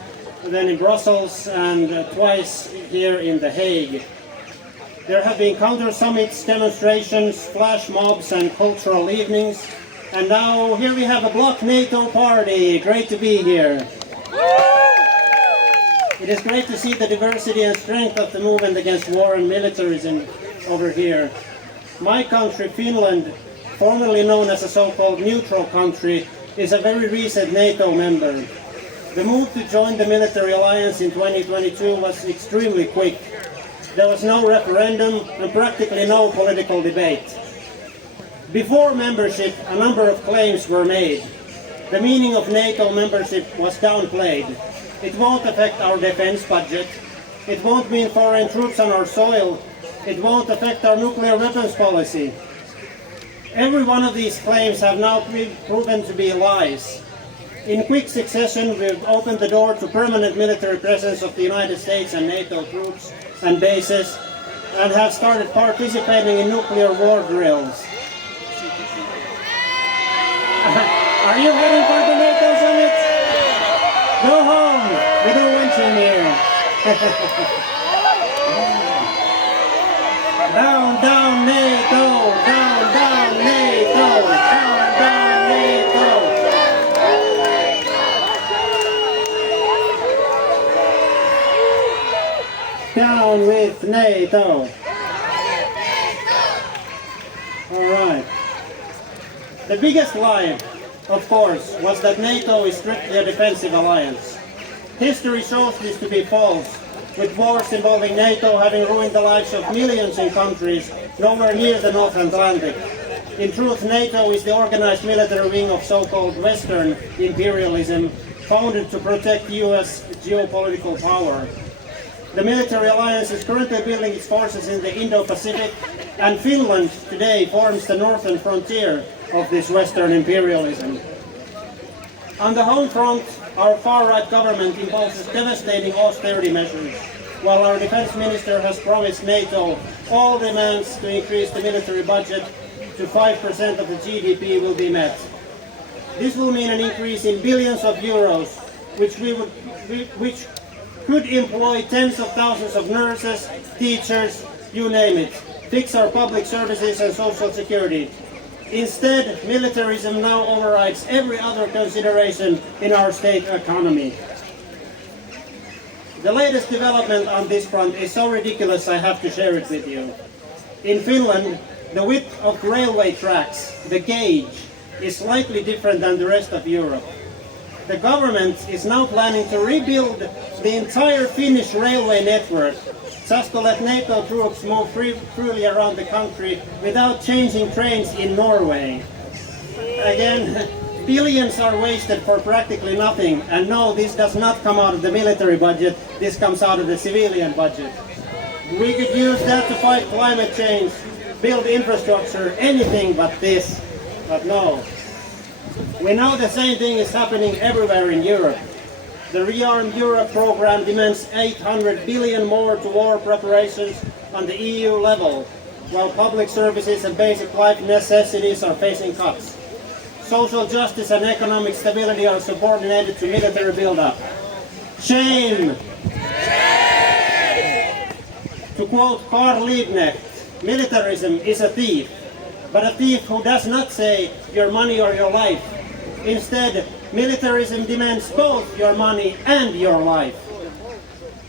then in Brussels, and twice here in The Hague. There have been counter-summits, demonstrations, flash mobs and cultural evenings, and now here we have a Bloc NATO party. Great to be here. It is great to see the diversity and strength of the movement against war and militarism over here. My country, Finland, formerly known as a so-called neutral country, is a very recent NATO member. The move to join the military alliance in 2022 was extremely quick. There was no referendum and practically no political debate. Before membership, a number of claims were made. The meaning of NATO membership was downplayed. It won't affect our defense budget. It won't mean foreign troops on our soil. It won't affect our nuclear weapons policy. Every one of these claims have now proven to be lies. In quick succession, we've opened the door to permanent military presence of the United States and NATO troops and bases, and have started participating in nuclear war drills. Are you heading for the NATO summit? Go home! We don't want you here. Down, down, NATO! Down, down, NATO! Down, down, NATO! Down with NATO! Alright. The biggest lie, of course, was that NATO is strictly a defensive alliance. History shows this to be false, with wars involving NATO having ruined the lives of millions in countries nowhere near the North Atlantic. In truth, NATO is the organized military wing of so-called Western imperialism, founded to protect US geopolitical power. The military alliance is currently building its forces in the Indo-Pacific, and Finland today forms the northern frontier of this Western imperialism. On the home front, our far-right government imposes devastating austerity measures, while our defense minister has promised NATO all demands to increase the military budget to 5% of the GDP will be met. This will mean an increase in billions of euros, which could employ tens of thousands of nurses, teachers, you name it, fix our public services and social security. Instead, militarism now overrides every other consideration in our state economy. The latest development on this front is so ridiculous I have to share it with you. In Finland, the width of railway tracks, the gauge, is slightly different than the rest of Europe. The government is now planning to rebuild the entire Finnish railway network just to let NATO troops move freely around the country without changing trains in Norway. Again, billions are wasted for practically nothing, and no, this does not come out of the military budget, this comes out of the civilian budget. We could use that to fight climate change, build infrastructure, anything but this, but no. We know the same thing is happening everywhere in Europe. The Rearm Europe program demands 800 billion more to war preparations on the EU level, while public services and basic life necessities are facing cuts. Social justice and economic stability are subordinated to military build-up. Shame! Shame! To quote Karl Liebknecht, militarism is a thief, but a thief who does not say your money or your life. Instead, militarism demands both your money and your life.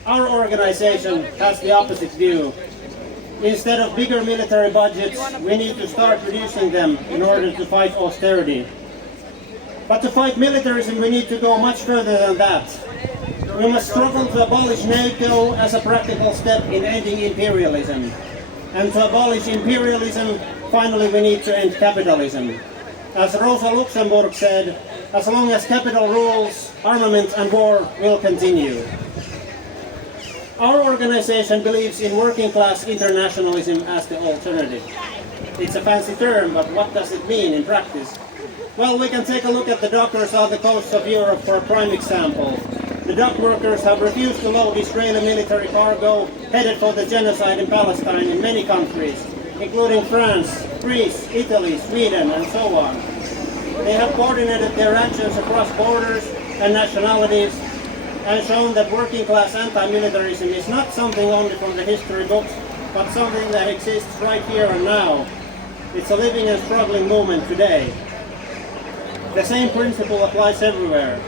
Our organization has the opposite view. Instead of bigger military budgets, we need to start reducing them in order to fight austerity. But to fight militarism, we need to go much further than that. We must struggle to abolish NATO as a practical step in ending imperialism. And to abolish imperialism, finally we need to end capitalism. As Rosa Luxemburg said, as long as capital rules, armament and war will continue. Our organization believes in working class internationalism as the alternative. It's a fancy term, but what does it mean in practice? Well, we can take a look at the dockers on the coast of Europe for a prime example. The dock workers have refused to load Israeli military cargo headed for the genocide in Palestine in many countries, including France, Greece, Italy, Sweden, and so on. They have coordinated their actions across borders and nationalities and shown that working-class anti-militarism is not something only from the history books, but something that exists right here and now. It's a living and struggling movement today. The same principle applies everywhere.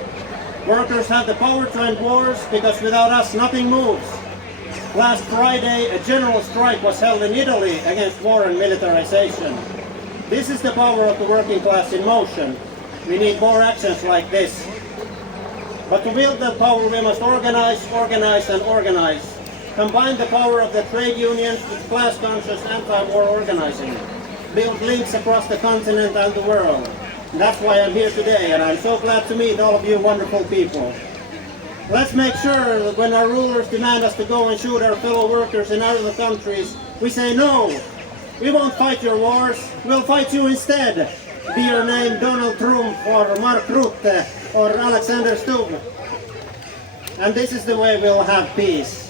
Workers have the power to end wars because without us nothing moves. Last Friday, a general strike was held in Italy against war and militarization. This is the power of the working class in motion. We need more actions like this. But to build that power, we must organize, organize, and organize. Combine the power of the trade unions with class-conscious anti-war organizing. Build links across the continent and the world. That's why I'm here today, and I'm so glad to meet all of you wonderful people. Let's make sure that when our rulers demand us to go and shoot our fellow workers in other countries, we say no. We won't fight your wars, we'll fight you instead. Be your name Donald Trump or Mark Rutte or Alexander Stubb. And this is the way we'll have peace.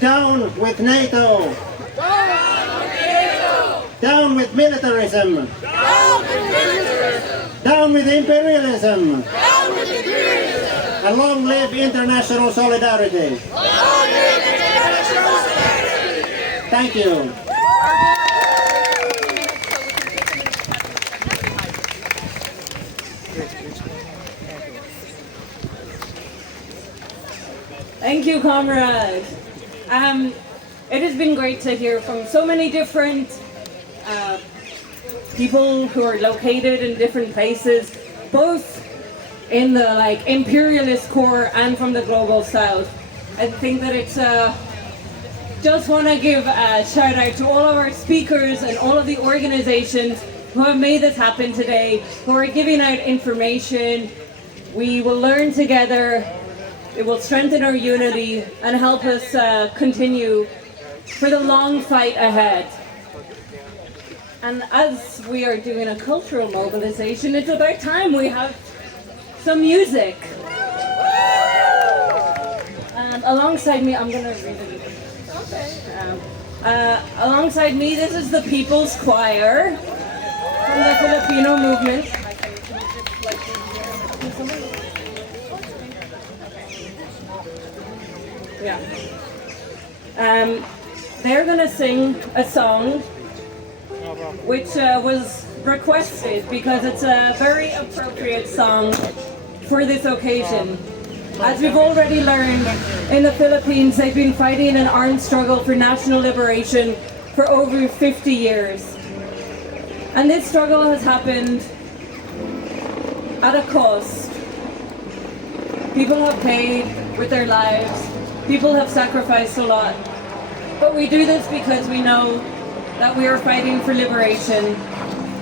Down with NATO! Down with NATO! Down with militarism! Down with militarism! Down with imperialism! Down with imperialism! And long live international solidarity! Long live international solidarity! Thank you. Thank you, comrade. It has been great to hear from so many different people who are located in different places, both in the imperialist core and from the global south. I think that it's just want to give a shout out to all of our speakers and all of the organizations who have made this happen today, who are giving out information. We will learn together. It will strengthen our unity and help us continue for the long fight ahead. And as we are doing a cultural mobilization, it's about time we have some music. And alongside me, I'm going to read it. Okay. Alongside me, this is the People's Choir from the Filipino movement. Yeah. They're gonna sing a song which was requested because it's a very appropriate song for this occasion. As we've already learned, in the Philippines, they've been fighting an armed struggle for national liberation for over 50 years. And this struggle has happened at a cost. People have paid with their lives. People have sacrificed a lot, but we do this because we know that we are fighting for liberation.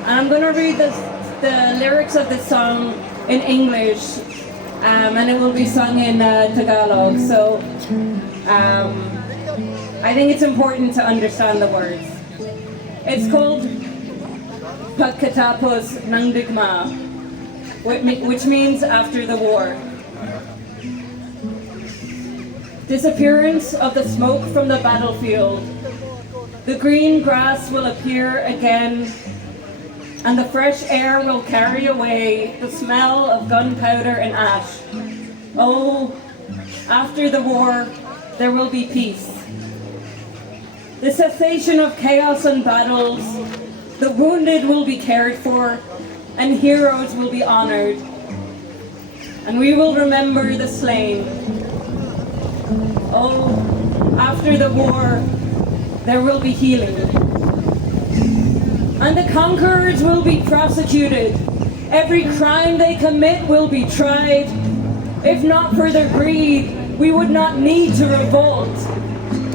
And I'm going to read the lyrics of this song in English, and it will be sung in Tagalog. So I think it's important to understand the words. It's called Pagkatapos ng Digma, which means after the war. Disappearance of the smoke from the battlefield. The green grass will appear again, and the fresh air will carry away the smell of gunpowder and ash. Oh, after the war, there will be peace. The cessation of chaos and battles. The wounded will be cared for, and heroes will be honored. And we will remember the slain. Oh, after the war, there will be healing. And the conquerors will be prosecuted. Every crime they commit will be tried. If not for their greed, we would not need to revolt.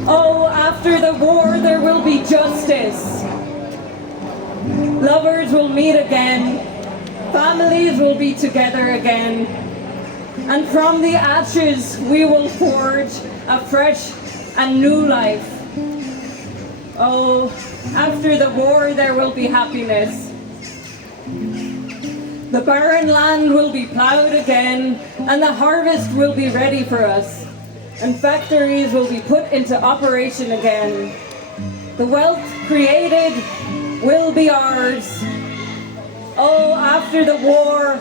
Oh, after the war, there will be justice. Lovers will meet again. Families will be together again. And from the ashes, we will forge a fresh and new life. Oh, after the war, there will be happiness. The barren land will be plowed again, and the harvest will be ready for us, and factories will be put into operation again. The wealth created will be ours. Oh, after the war,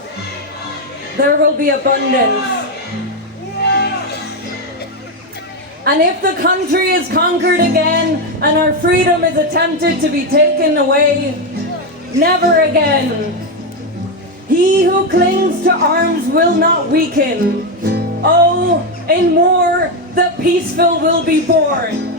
there will be abundance. And if the country is conquered again and our freedom is attempted to be taken away, never again. He who clings to arms will not weaken. Oh, in war, the peaceful will be born.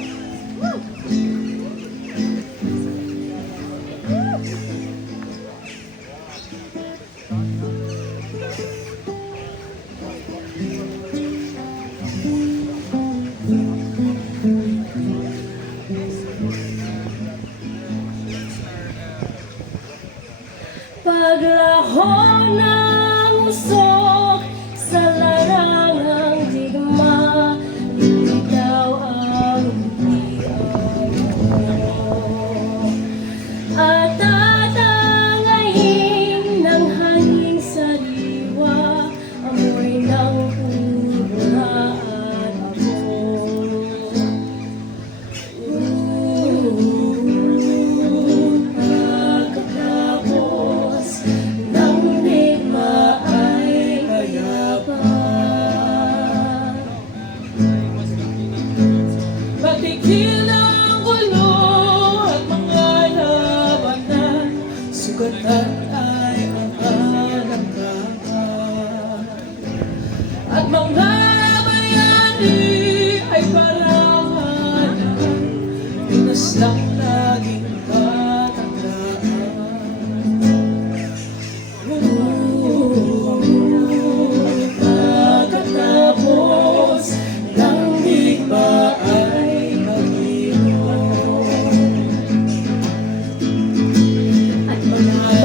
Paglaho ng usok sa larangang digma, ikaw ang hindi ayaw. At tatangayin ng hanging sariwa, amoy ng pura at amoy. Patigil ang gulo at mga labanan, sugatan ay ang alangkapan. At mga bayani ay parangalan, Pinas lang laging katandaan. Pagkatapos ng digmaan,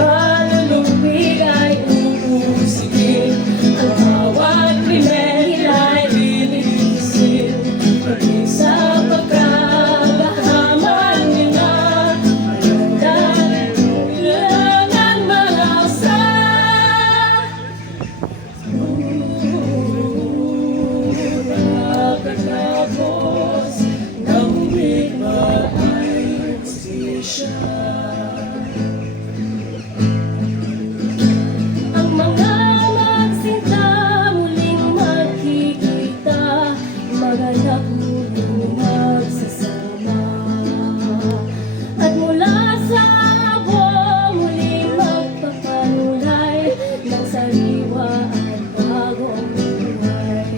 malulupig ay uusigin, ang bawat krimen nila'y lilinisin. Paging sa pagkakahaman nila, kailangan malasa. Pagkatapos ng digmaan ay hustisya. Ang mga magsinta muling magkikita, maganak muling magsasama. At mula sa abo muling magpapanulay ng sariwa at bagong buhay.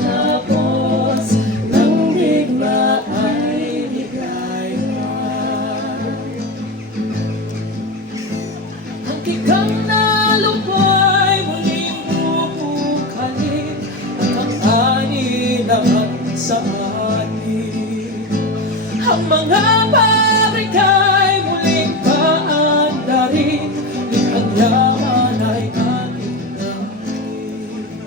Pagkatapos ng digma ay ligay na. Ang kikang nalupay muling bubukhalin, at ang ani naman sa atin. Ang mga pabrika'y muling paandarin, likhang yaman ay ating natin.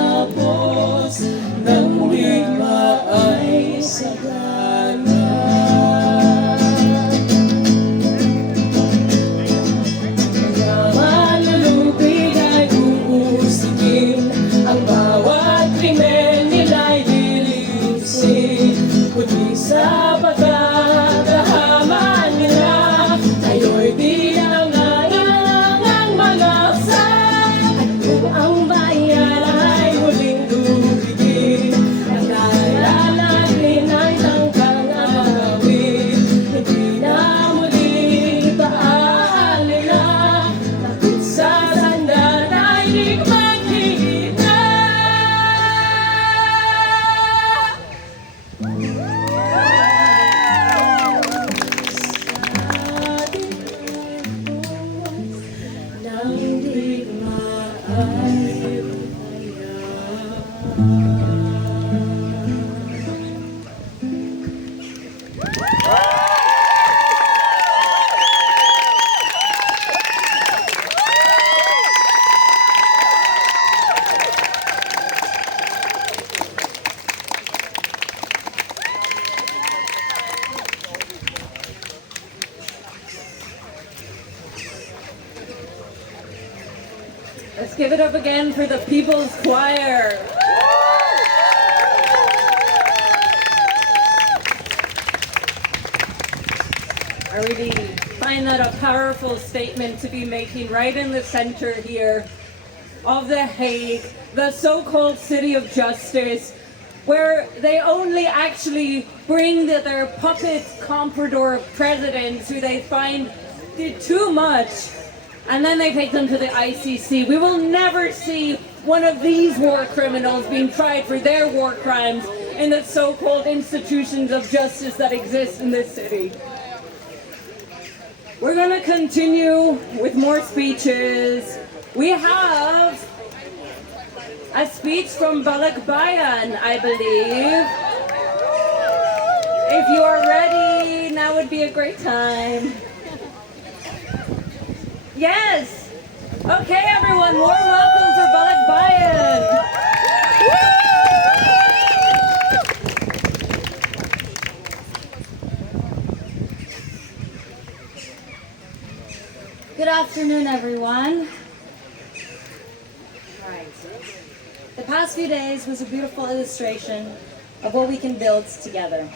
Pagkatapos ng digma ay sagana. Malulupig ay uusigin, ang bawat krimen nila'y lilinisin. Kundi sa pagkakahaman nila, tayo'y di na ngailangang malasa. At kung ang bayan ay muling lupigin, at lalagin ay tangkang agawin, hindi na muling paaalila. Takot sa sandan ay di magkikita. Ng digma ay give it up again for the People's Choir. I really find that a powerful statement to be making right in the center here of The Hague, the so-called city of justice, where they only actually bring their puppet comprador presidents who they find did too much, and then they take them to the ICC. We will never see one of these war criminals being tried for their war crimes in the so-called institutions of justice that exist in this city. We're going to continue with more speeches. We have a speech from Bloc, I believe. If you are ready, now would be a great time. Yes! Okay, everyone, warm welcome for Bloc. Good afternoon, everyone. All right. The past few days was a beautiful illustration of what we can build together.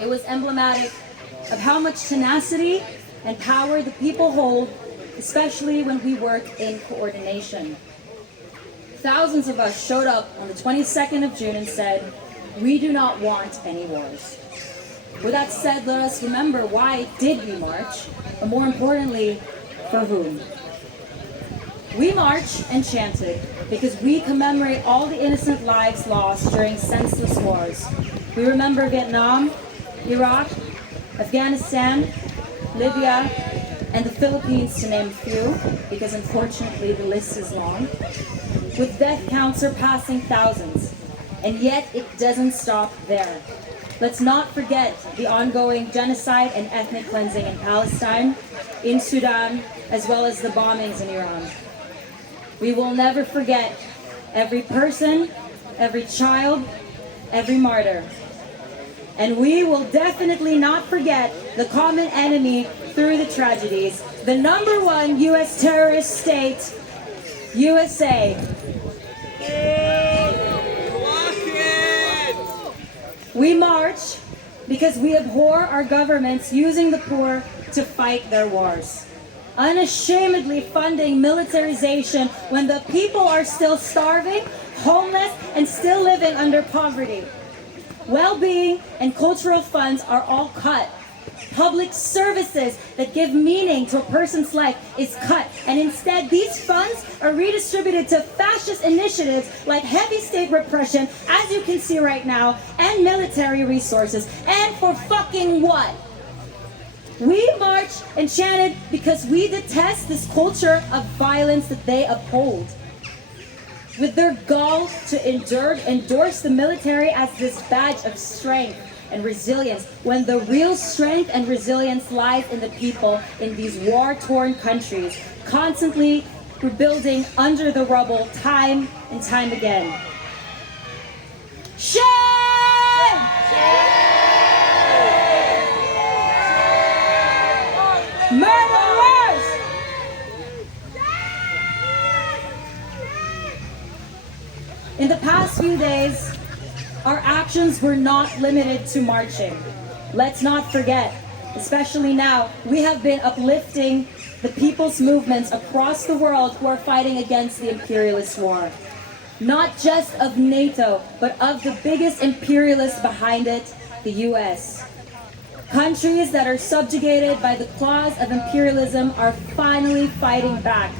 It was emblematic of how much tenacity and power the people hold, especially when we work in coordination. Thousands of us showed up on the 22nd of June and said, "We do not want any wars." With that said, let us remember why did we march, but more importantly, for whom? We marched and chanted because we commemorate all the innocent lives lost during senseless wars. We remember Vietnam, Iraq, Afghanistan, Libya, and the Philippines, to name a few, because unfortunately the list is long, with death counts surpassing thousands. And yet it doesn't stop there. Let's not forget the ongoing genocide and ethnic cleansing in Palestine, in Sudan, as well as the bombings in Iran. We will never forget every person, every child, every martyr. And we will definitely not forget the common enemy through the tragedies, the #1 U.S. terrorist state, USA. We march because we abhor our governments using the poor to fight their wars, unashamedly funding militarization when the people are still starving, homeless, and still living under poverty. Well-being and cultural funds are all cut. Public services that give meaning to a person's life is cut, and instead these funds are redistributed to fascist initiatives like heavy state repression, as you can see right now, and military resources. And for fucking what? We marched and chanted because we detest this culture of violence that they uphold. With their gall to endorse the military as this badge of strength and resilience, when the real strength and resilience lies in the people in these war-torn countries, constantly rebuilding under the rubble time and time again. Shame! Murderers! In the past few days, our actions were not limited to marching. Let's not forget, especially now, we have been uplifting the people's movements across the world who are fighting against the imperialist war. Not just of NATO, but of the biggest imperialist behind it, the US. Countries that are subjugated by the claws of imperialism are finally fighting back.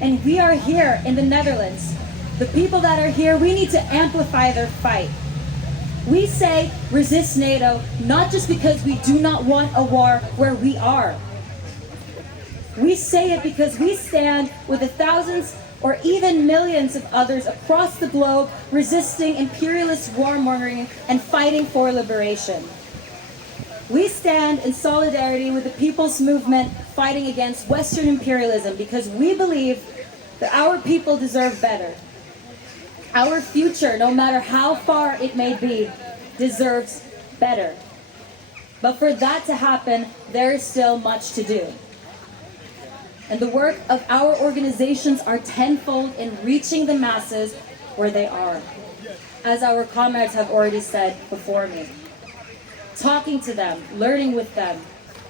And we are here in the Netherlands. The people that are here, we need to amplify their fight. We say resist NATO, not just because we do not want a war where we are. We say it because we stand with the thousands or even millions of others across the globe resisting imperialist warmongering and fighting for liberation. We stand in solidarity with the people's movement fighting against Western imperialism because we believe that our people deserve better. Our future, no matter how far it may be, deserves better. But for that to happen, there is still much to do. And the work of our organizations are tenfold in reaching the masses where they are, as our comrades have already said before me. Talking to them, learning with them,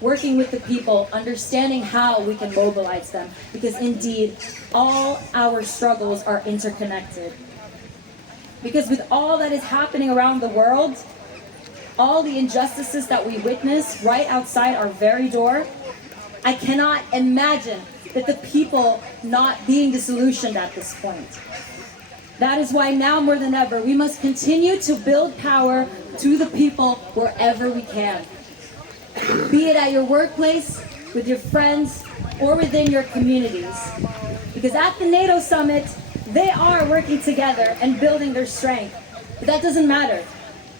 working with the people, understanding how we can mobilize them, because indeed, all our struggles are interconnected. Because with all that is happening around the world, all the injustices that we witness right outside our very door, I cannot imagine that the people not being disillusioned at this point. That is why now more than ever, we must continue to build power to the people wherever we can. Be it at your workplace, with your friends, or within your communities. Because at the NATO summit, they are working together and building their strength. But that doesn't matter.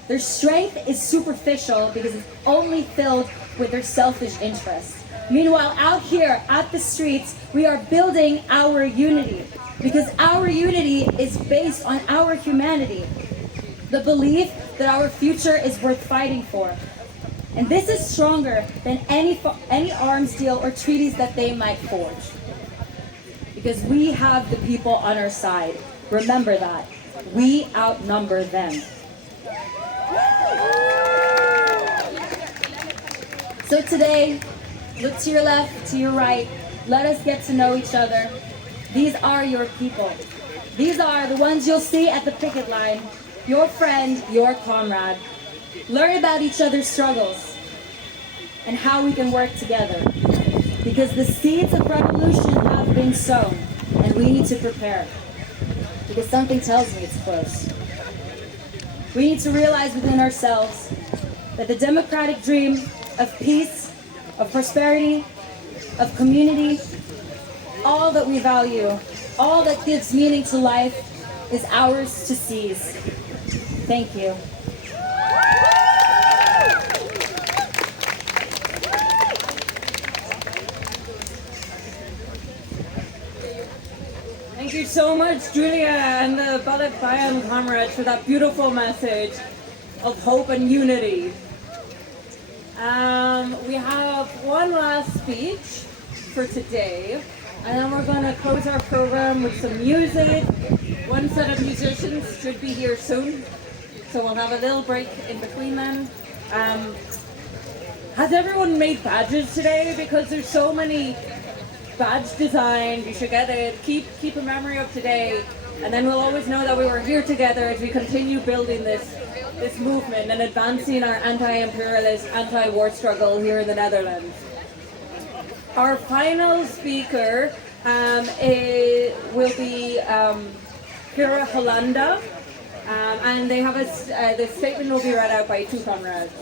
Their strength is superficial because it's only filled with their selfish interests. Meanwhile, out here at the streets, we are building our unity. Because our unity is based on our humanity. The belief that our future is worth fighting for. And this is stronger than any arms deal or treaties that they might forge. Because we have the people on our side. Remember that. We outnumber them. So today, look to your left, to your right. Let us get to know each other. These are your people. These are the ones you'll see at the picket line. Your friend, your comrade. Learn about each other's struggles and how we can work together. Because the seeds of revolution have been sown and we need to prepare. Because something tells me it's close. We need to realize within ourselves that the democratic dream of peace, of prosperity, of community, all that we value, all that gives meaning to life is ours to seize. Thank you. Thank you so much, Julia and the Bloc comrades, for that beautiful message of hope and unity. We have one last speech for today, and then we're going to close our program with some music. One set of musicians should be here soon, so we'll have a little break in between them. Has everyone made badges today? Because there's so many badge designs, you should get it. Keep a memory of today, and then we'll always know that we were here together as we continue building this movement and advancing our anti-imperialist, anti-war struggle here in the Netherlands. Our final speaker will be Kira Hollanda, and they have the statement will be read out by two comrades.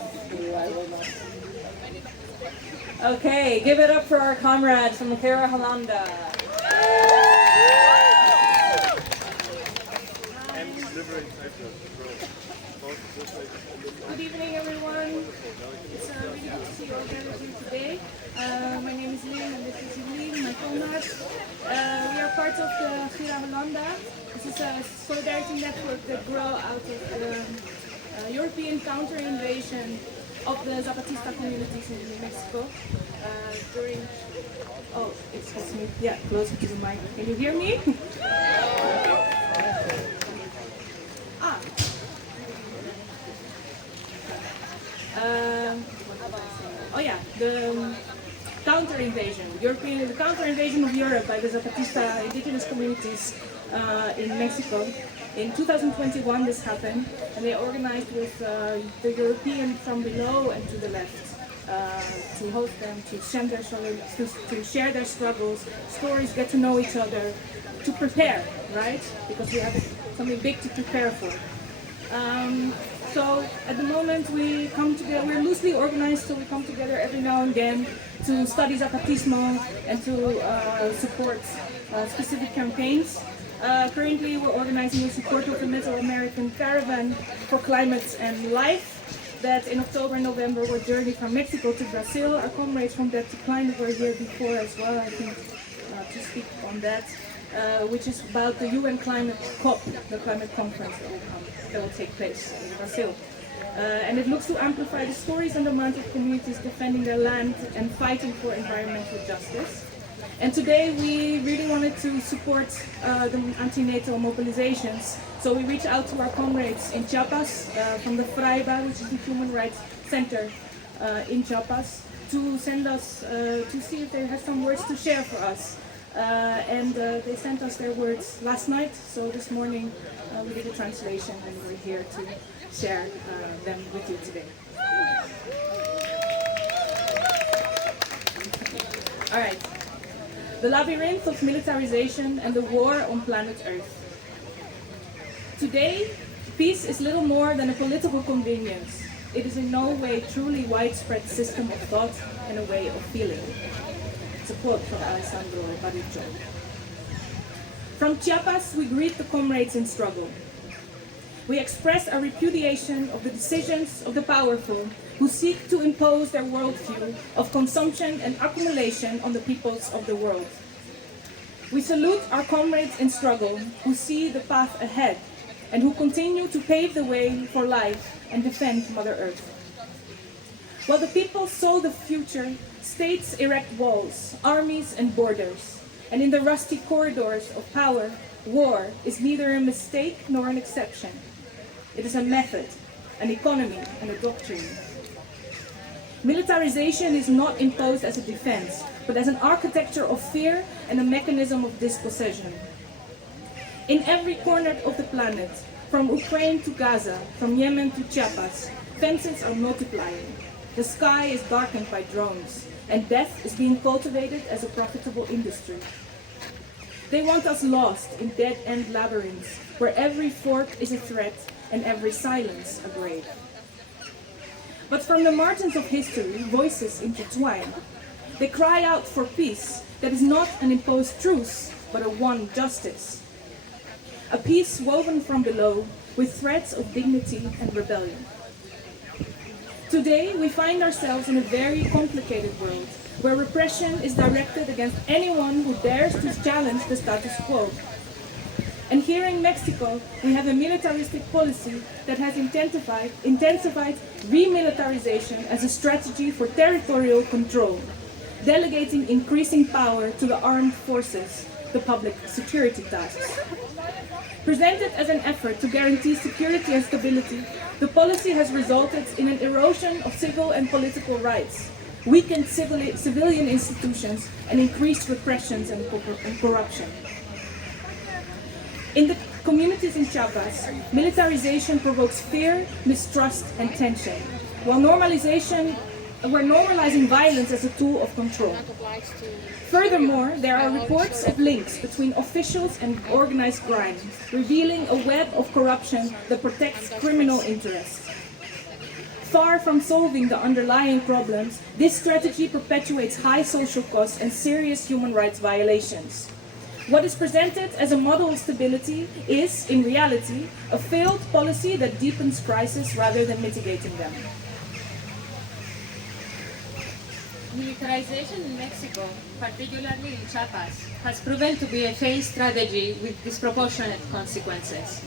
Okay, give it up for our comrades from Kira Hollanda. Good evening, everyone. It's really good to see you all gathered here today. My name is Lynn, and this is Yulene, my comrade. We are part of the Kira Hollanda. This is a solidarity network that grew out of the European counter-invasion of the Zapatista communities in Mexico during... Oh, excuse me. Yeah, closer to the mic. Can you hear me? The counter-invasion, the counter-invasion of Europe by the Zapatista indigenous communities in Mexico. In 2021 this happened, and they organized with the European from below and to the left to host them, to share their struggles, stories, get to know each other, to prepare, right? Because we have something big to prepare for. So at the moment we come together, we're loosely organized, so we come together every now and then to study Zapatismo and to support specific campaigns. Currently we're organizing in support of the Mesoamerican Caravan for Climate and Life that in October and November will journey from Mexico to Brazil. Our comrades from that decline were here before as well, I think, to speak on that, which is about the UN Climate COP, the climate conference that will take place in Brazil. And it looks to amplify the stories and the amount of communities defending their land and fighting for environmental justice. And today we really wanted to support the anti-NATO mobilizations. So we reached out to our comrades in Chiapas from the Fraiba, which is the Human Rights Center in Chiapas, to send us, to see if they had some words to share for us. And they sent us their words last night, so this morning we did a translation and we're here to share them with you today. All right. The labyrinth of militarization and the war on planet Earth. Today, peace is little more than a political convenience. It is in no way truly widespread system of thought and a way of feeling. It's a quote from Alessandro Bariccio. From Chiapas, we greet the comrades in struggle. We express our repudiation of the decisions of the powerful who seek to impose their worldview of consumption and accumulation on the peoples of the world. We salute our comrades in struggle who see the path ahead and who continue to pave the way for life and defend Mother Earth. While the people sow the future, states erect walls, armies and borders, and in the rusty corridors of power, war is neither a mistake nor an exception. It is a method, an economy, and a doctrine. Militarization is not imposed as a defense, but as an architecture of fear and a mechanism of dispossession. In every corner of the planet, from Ukraine to Gaza, from Yemen to Chiapas, fences are multiplying. The sky is darkened by drones, and death is being cultivated as a profitable industry. They want us lost in dead-end labyrinths, where every fork is a threat and every silence a grave. But from the margins of history, voices intertwine. They cry out for peace that is not an imposed truce, but a won justice. A peace woven from below with threads of dignity and rebellion. Today, we find ourselves in a very complicated world, where repression is directed against anyone who dares to challenge the status quo. And here in Mexico, we have a militaristic policy that has intensified remilitarization as a strategy for territorial control, delegating increasing power to the armed forces, the public security tasks. Presented as an effort to guarantee security and stability, the policy has resulted in an erosion of civil and political rights, weakened civilian institutions, and increased repressions and corruption. In the communities in Chiapas, militarization provokes fear, mistrust, and tension, while normalizing violence as a tool of control. Furthermore, there are reports of links between officials and organized crime, revealing a web of corruption that protects criminal interests. Far from solving the underlying problems, this strategy perpetuates high social costs and serious human rights violations. What is presented as a model of stability is, in reality, a failed policy that deepens crises rather than mitigating them. Militarization in Mexico, particularly in Chiapas, has proven to be a failed strategy with disproportionate consequences.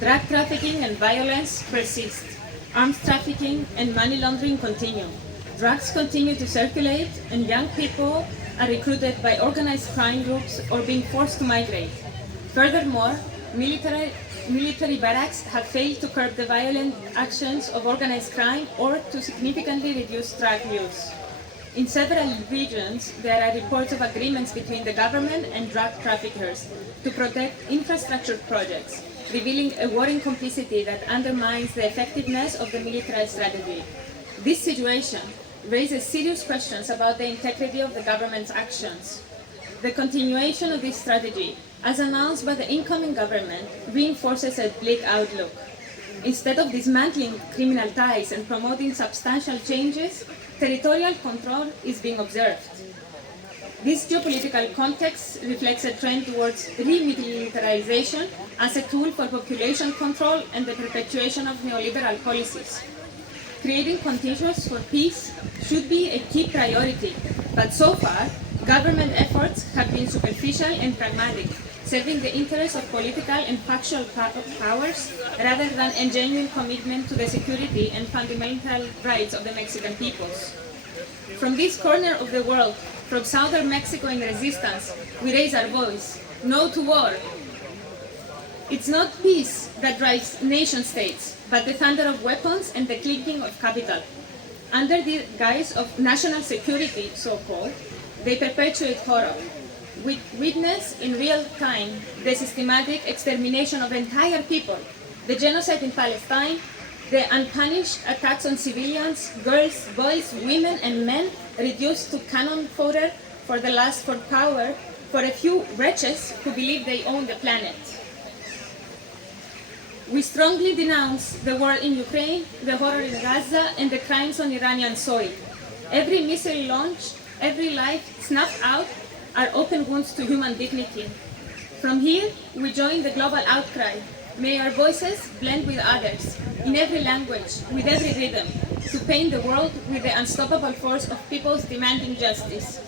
Drug trafficking and violence persist. Arms trafficking and money laundering continue. Drugs continue to circulate, and young people are recruited by organized crime groups or being forced to migrate. Furthermore, military barracks have failed to curb the violent actions of organized crime or to significantly reduce drug use. In several regions, there are reports of agreements between the government and drug traffickers to protect infrastructure projects, revealing a warring complicity that undermines the effectiveness of the military strategy. This situation raises serious questions about the integrity of the government's actions. The continuation of this strategy, as announced by the incoming government, reinforces a bleak outlook. Instead of dismantling criminal ties and promoting substantial changes, territorial control is being observed. This geopolitical context reflects a trend towards remilitarization as a tool for population control and the perpetuation of neoliberal policies. Creating conditions for peace should be a key priority, but so far, government efforts have been superficial and pragmatic, serving the interests of political and factual powers rather than a genuine commitment to the security and fundamental rights of the Mexican peoples. From this corner of the world, From southern Mexico in resistance, we raise our voice. No to war. It's not peace that drives nation states, but the thunder of weapons and the clinking of capital. Under the guise of national security, so-called, they perpetuate horror. We witness in real time the systematic extermination of entire people, the genocide in Palestine, the unpunished attacks on civilians, girls, boys, women, and men reduced to cannon fodder for the lust for power for a few wretches who believe they own the planet. We strongly denounce the war in Ukraine, the horror in Gaza, and the crimes on Iranian soil. Every missile launched, every life snuffed out are open wounds to human dignity. From here, we join the global outcry. May our voices blend with others, in every language, with every rhythm, to paint the world with the unstoppable force of peoples demanding justice.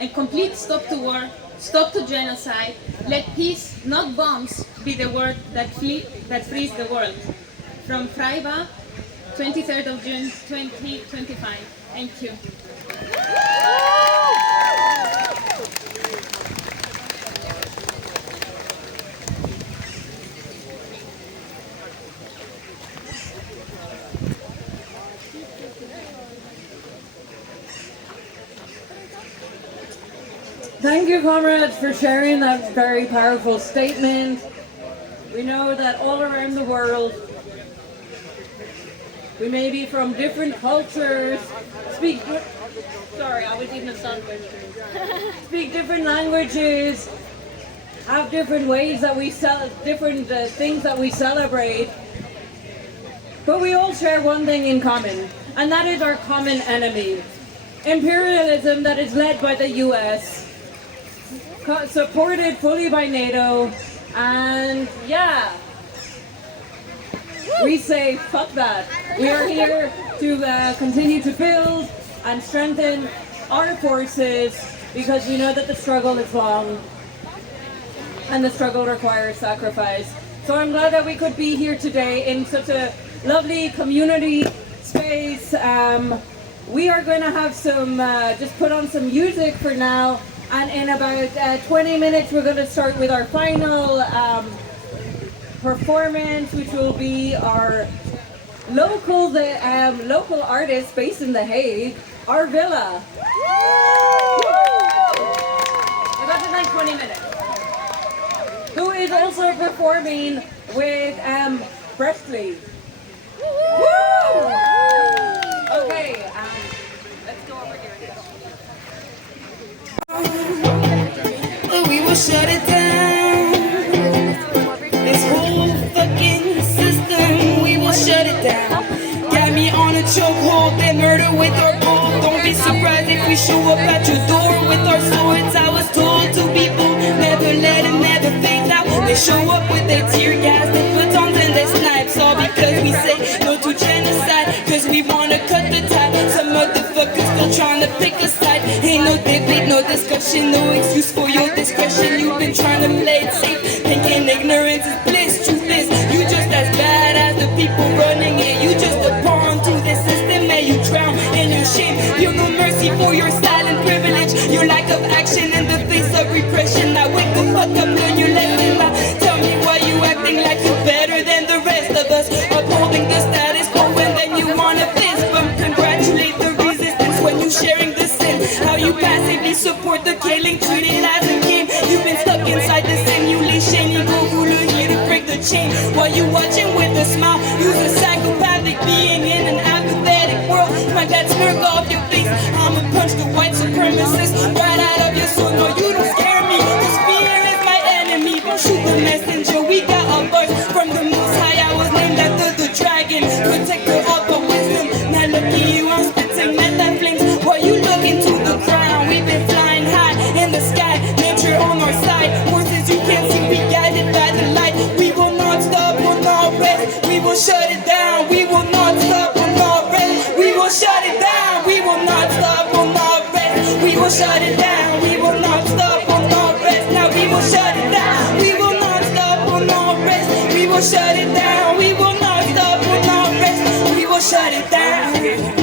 A complete stop to war, stop to genocide, let peace, not bombs, be the word that frees the world. From Freiburg, 23rd of June, 2025. Thank you. Thank you, comrades, for sharing that very powerful statement. We know that all around the world, we may be from different cultures, speak different languages, have different ways that we different things that we celebrate, but we all share one thing in common, and that is our common enemy, imperialism that is led by the US. Supported fully by NATO, and yeah, we say fuck that. We are here to continue to build and strengthen our forces because we know that the struggle is long and the struggle requires sacrifice. So I'm glad that we could be here today in such a lovely community space. We are going to have some, just put on some music for now. And in about 20 minutes, we're going to start with our final performance, which will be our local artist based in The Hague, our Villa. About the next 20 minutes. Who is also performing with Presley. Okay, let's go over here. We will shut it down. This whole fucking system, we will shut it down. Got me on a chokehold, they murder with our gold. Don't be surprised if we show up at your door with our swords. I was told to be bold, never let it never fade out. They show up with their tear gas, they put on and they snipes. All because we say no to genocide, cause we wanna cut the tie. Some motherfuckers still trying to pick a side. Ain't no debate, no discussion, no excuse for your discretion. You've been trying to play it safe, thinking ignorance is bliss. Truth is, you just as bad as the people running it. You just a pawn to the system and you drown in your shame. You've no mercy for your silent privilege, your lack of action in the face of repression. Now wake the fuck up, learn your lesson. Now tell me why you acting like you're better than the rest of us, upholding the status quo and then you wanna fist bump. Congratulate the resistance when you sharing the sin. How you passively support the killing, treat it as a game. You've been stuck inside the simulation. You go ruler here to break the chain while you watching with a smile. Use a psychopathic being in an apathetic world. My dad smirk off your face. I'ma punch the white supremacist right out of your soul. No, you don't scare me. This fear is my enemy. But shoot the messenger. We got a voice from the most high. I was named after the dragon, protector of the wisdom. Now look at you, I'm spitting meta flames while you look into the ground. We've been flying high in the sky, nature on our side. Forces you can't see, we guided by the light. We will not stop, will not rest. We will shut it down. We will not stop, will not rest. We will shut it down. We will not stop, will not rest. We will shut it down. We will not stop, will not rest. Now we will shut it down. We will not stop, will not rest. We will shut it down. We will not stop, will not rest. We will shut it down.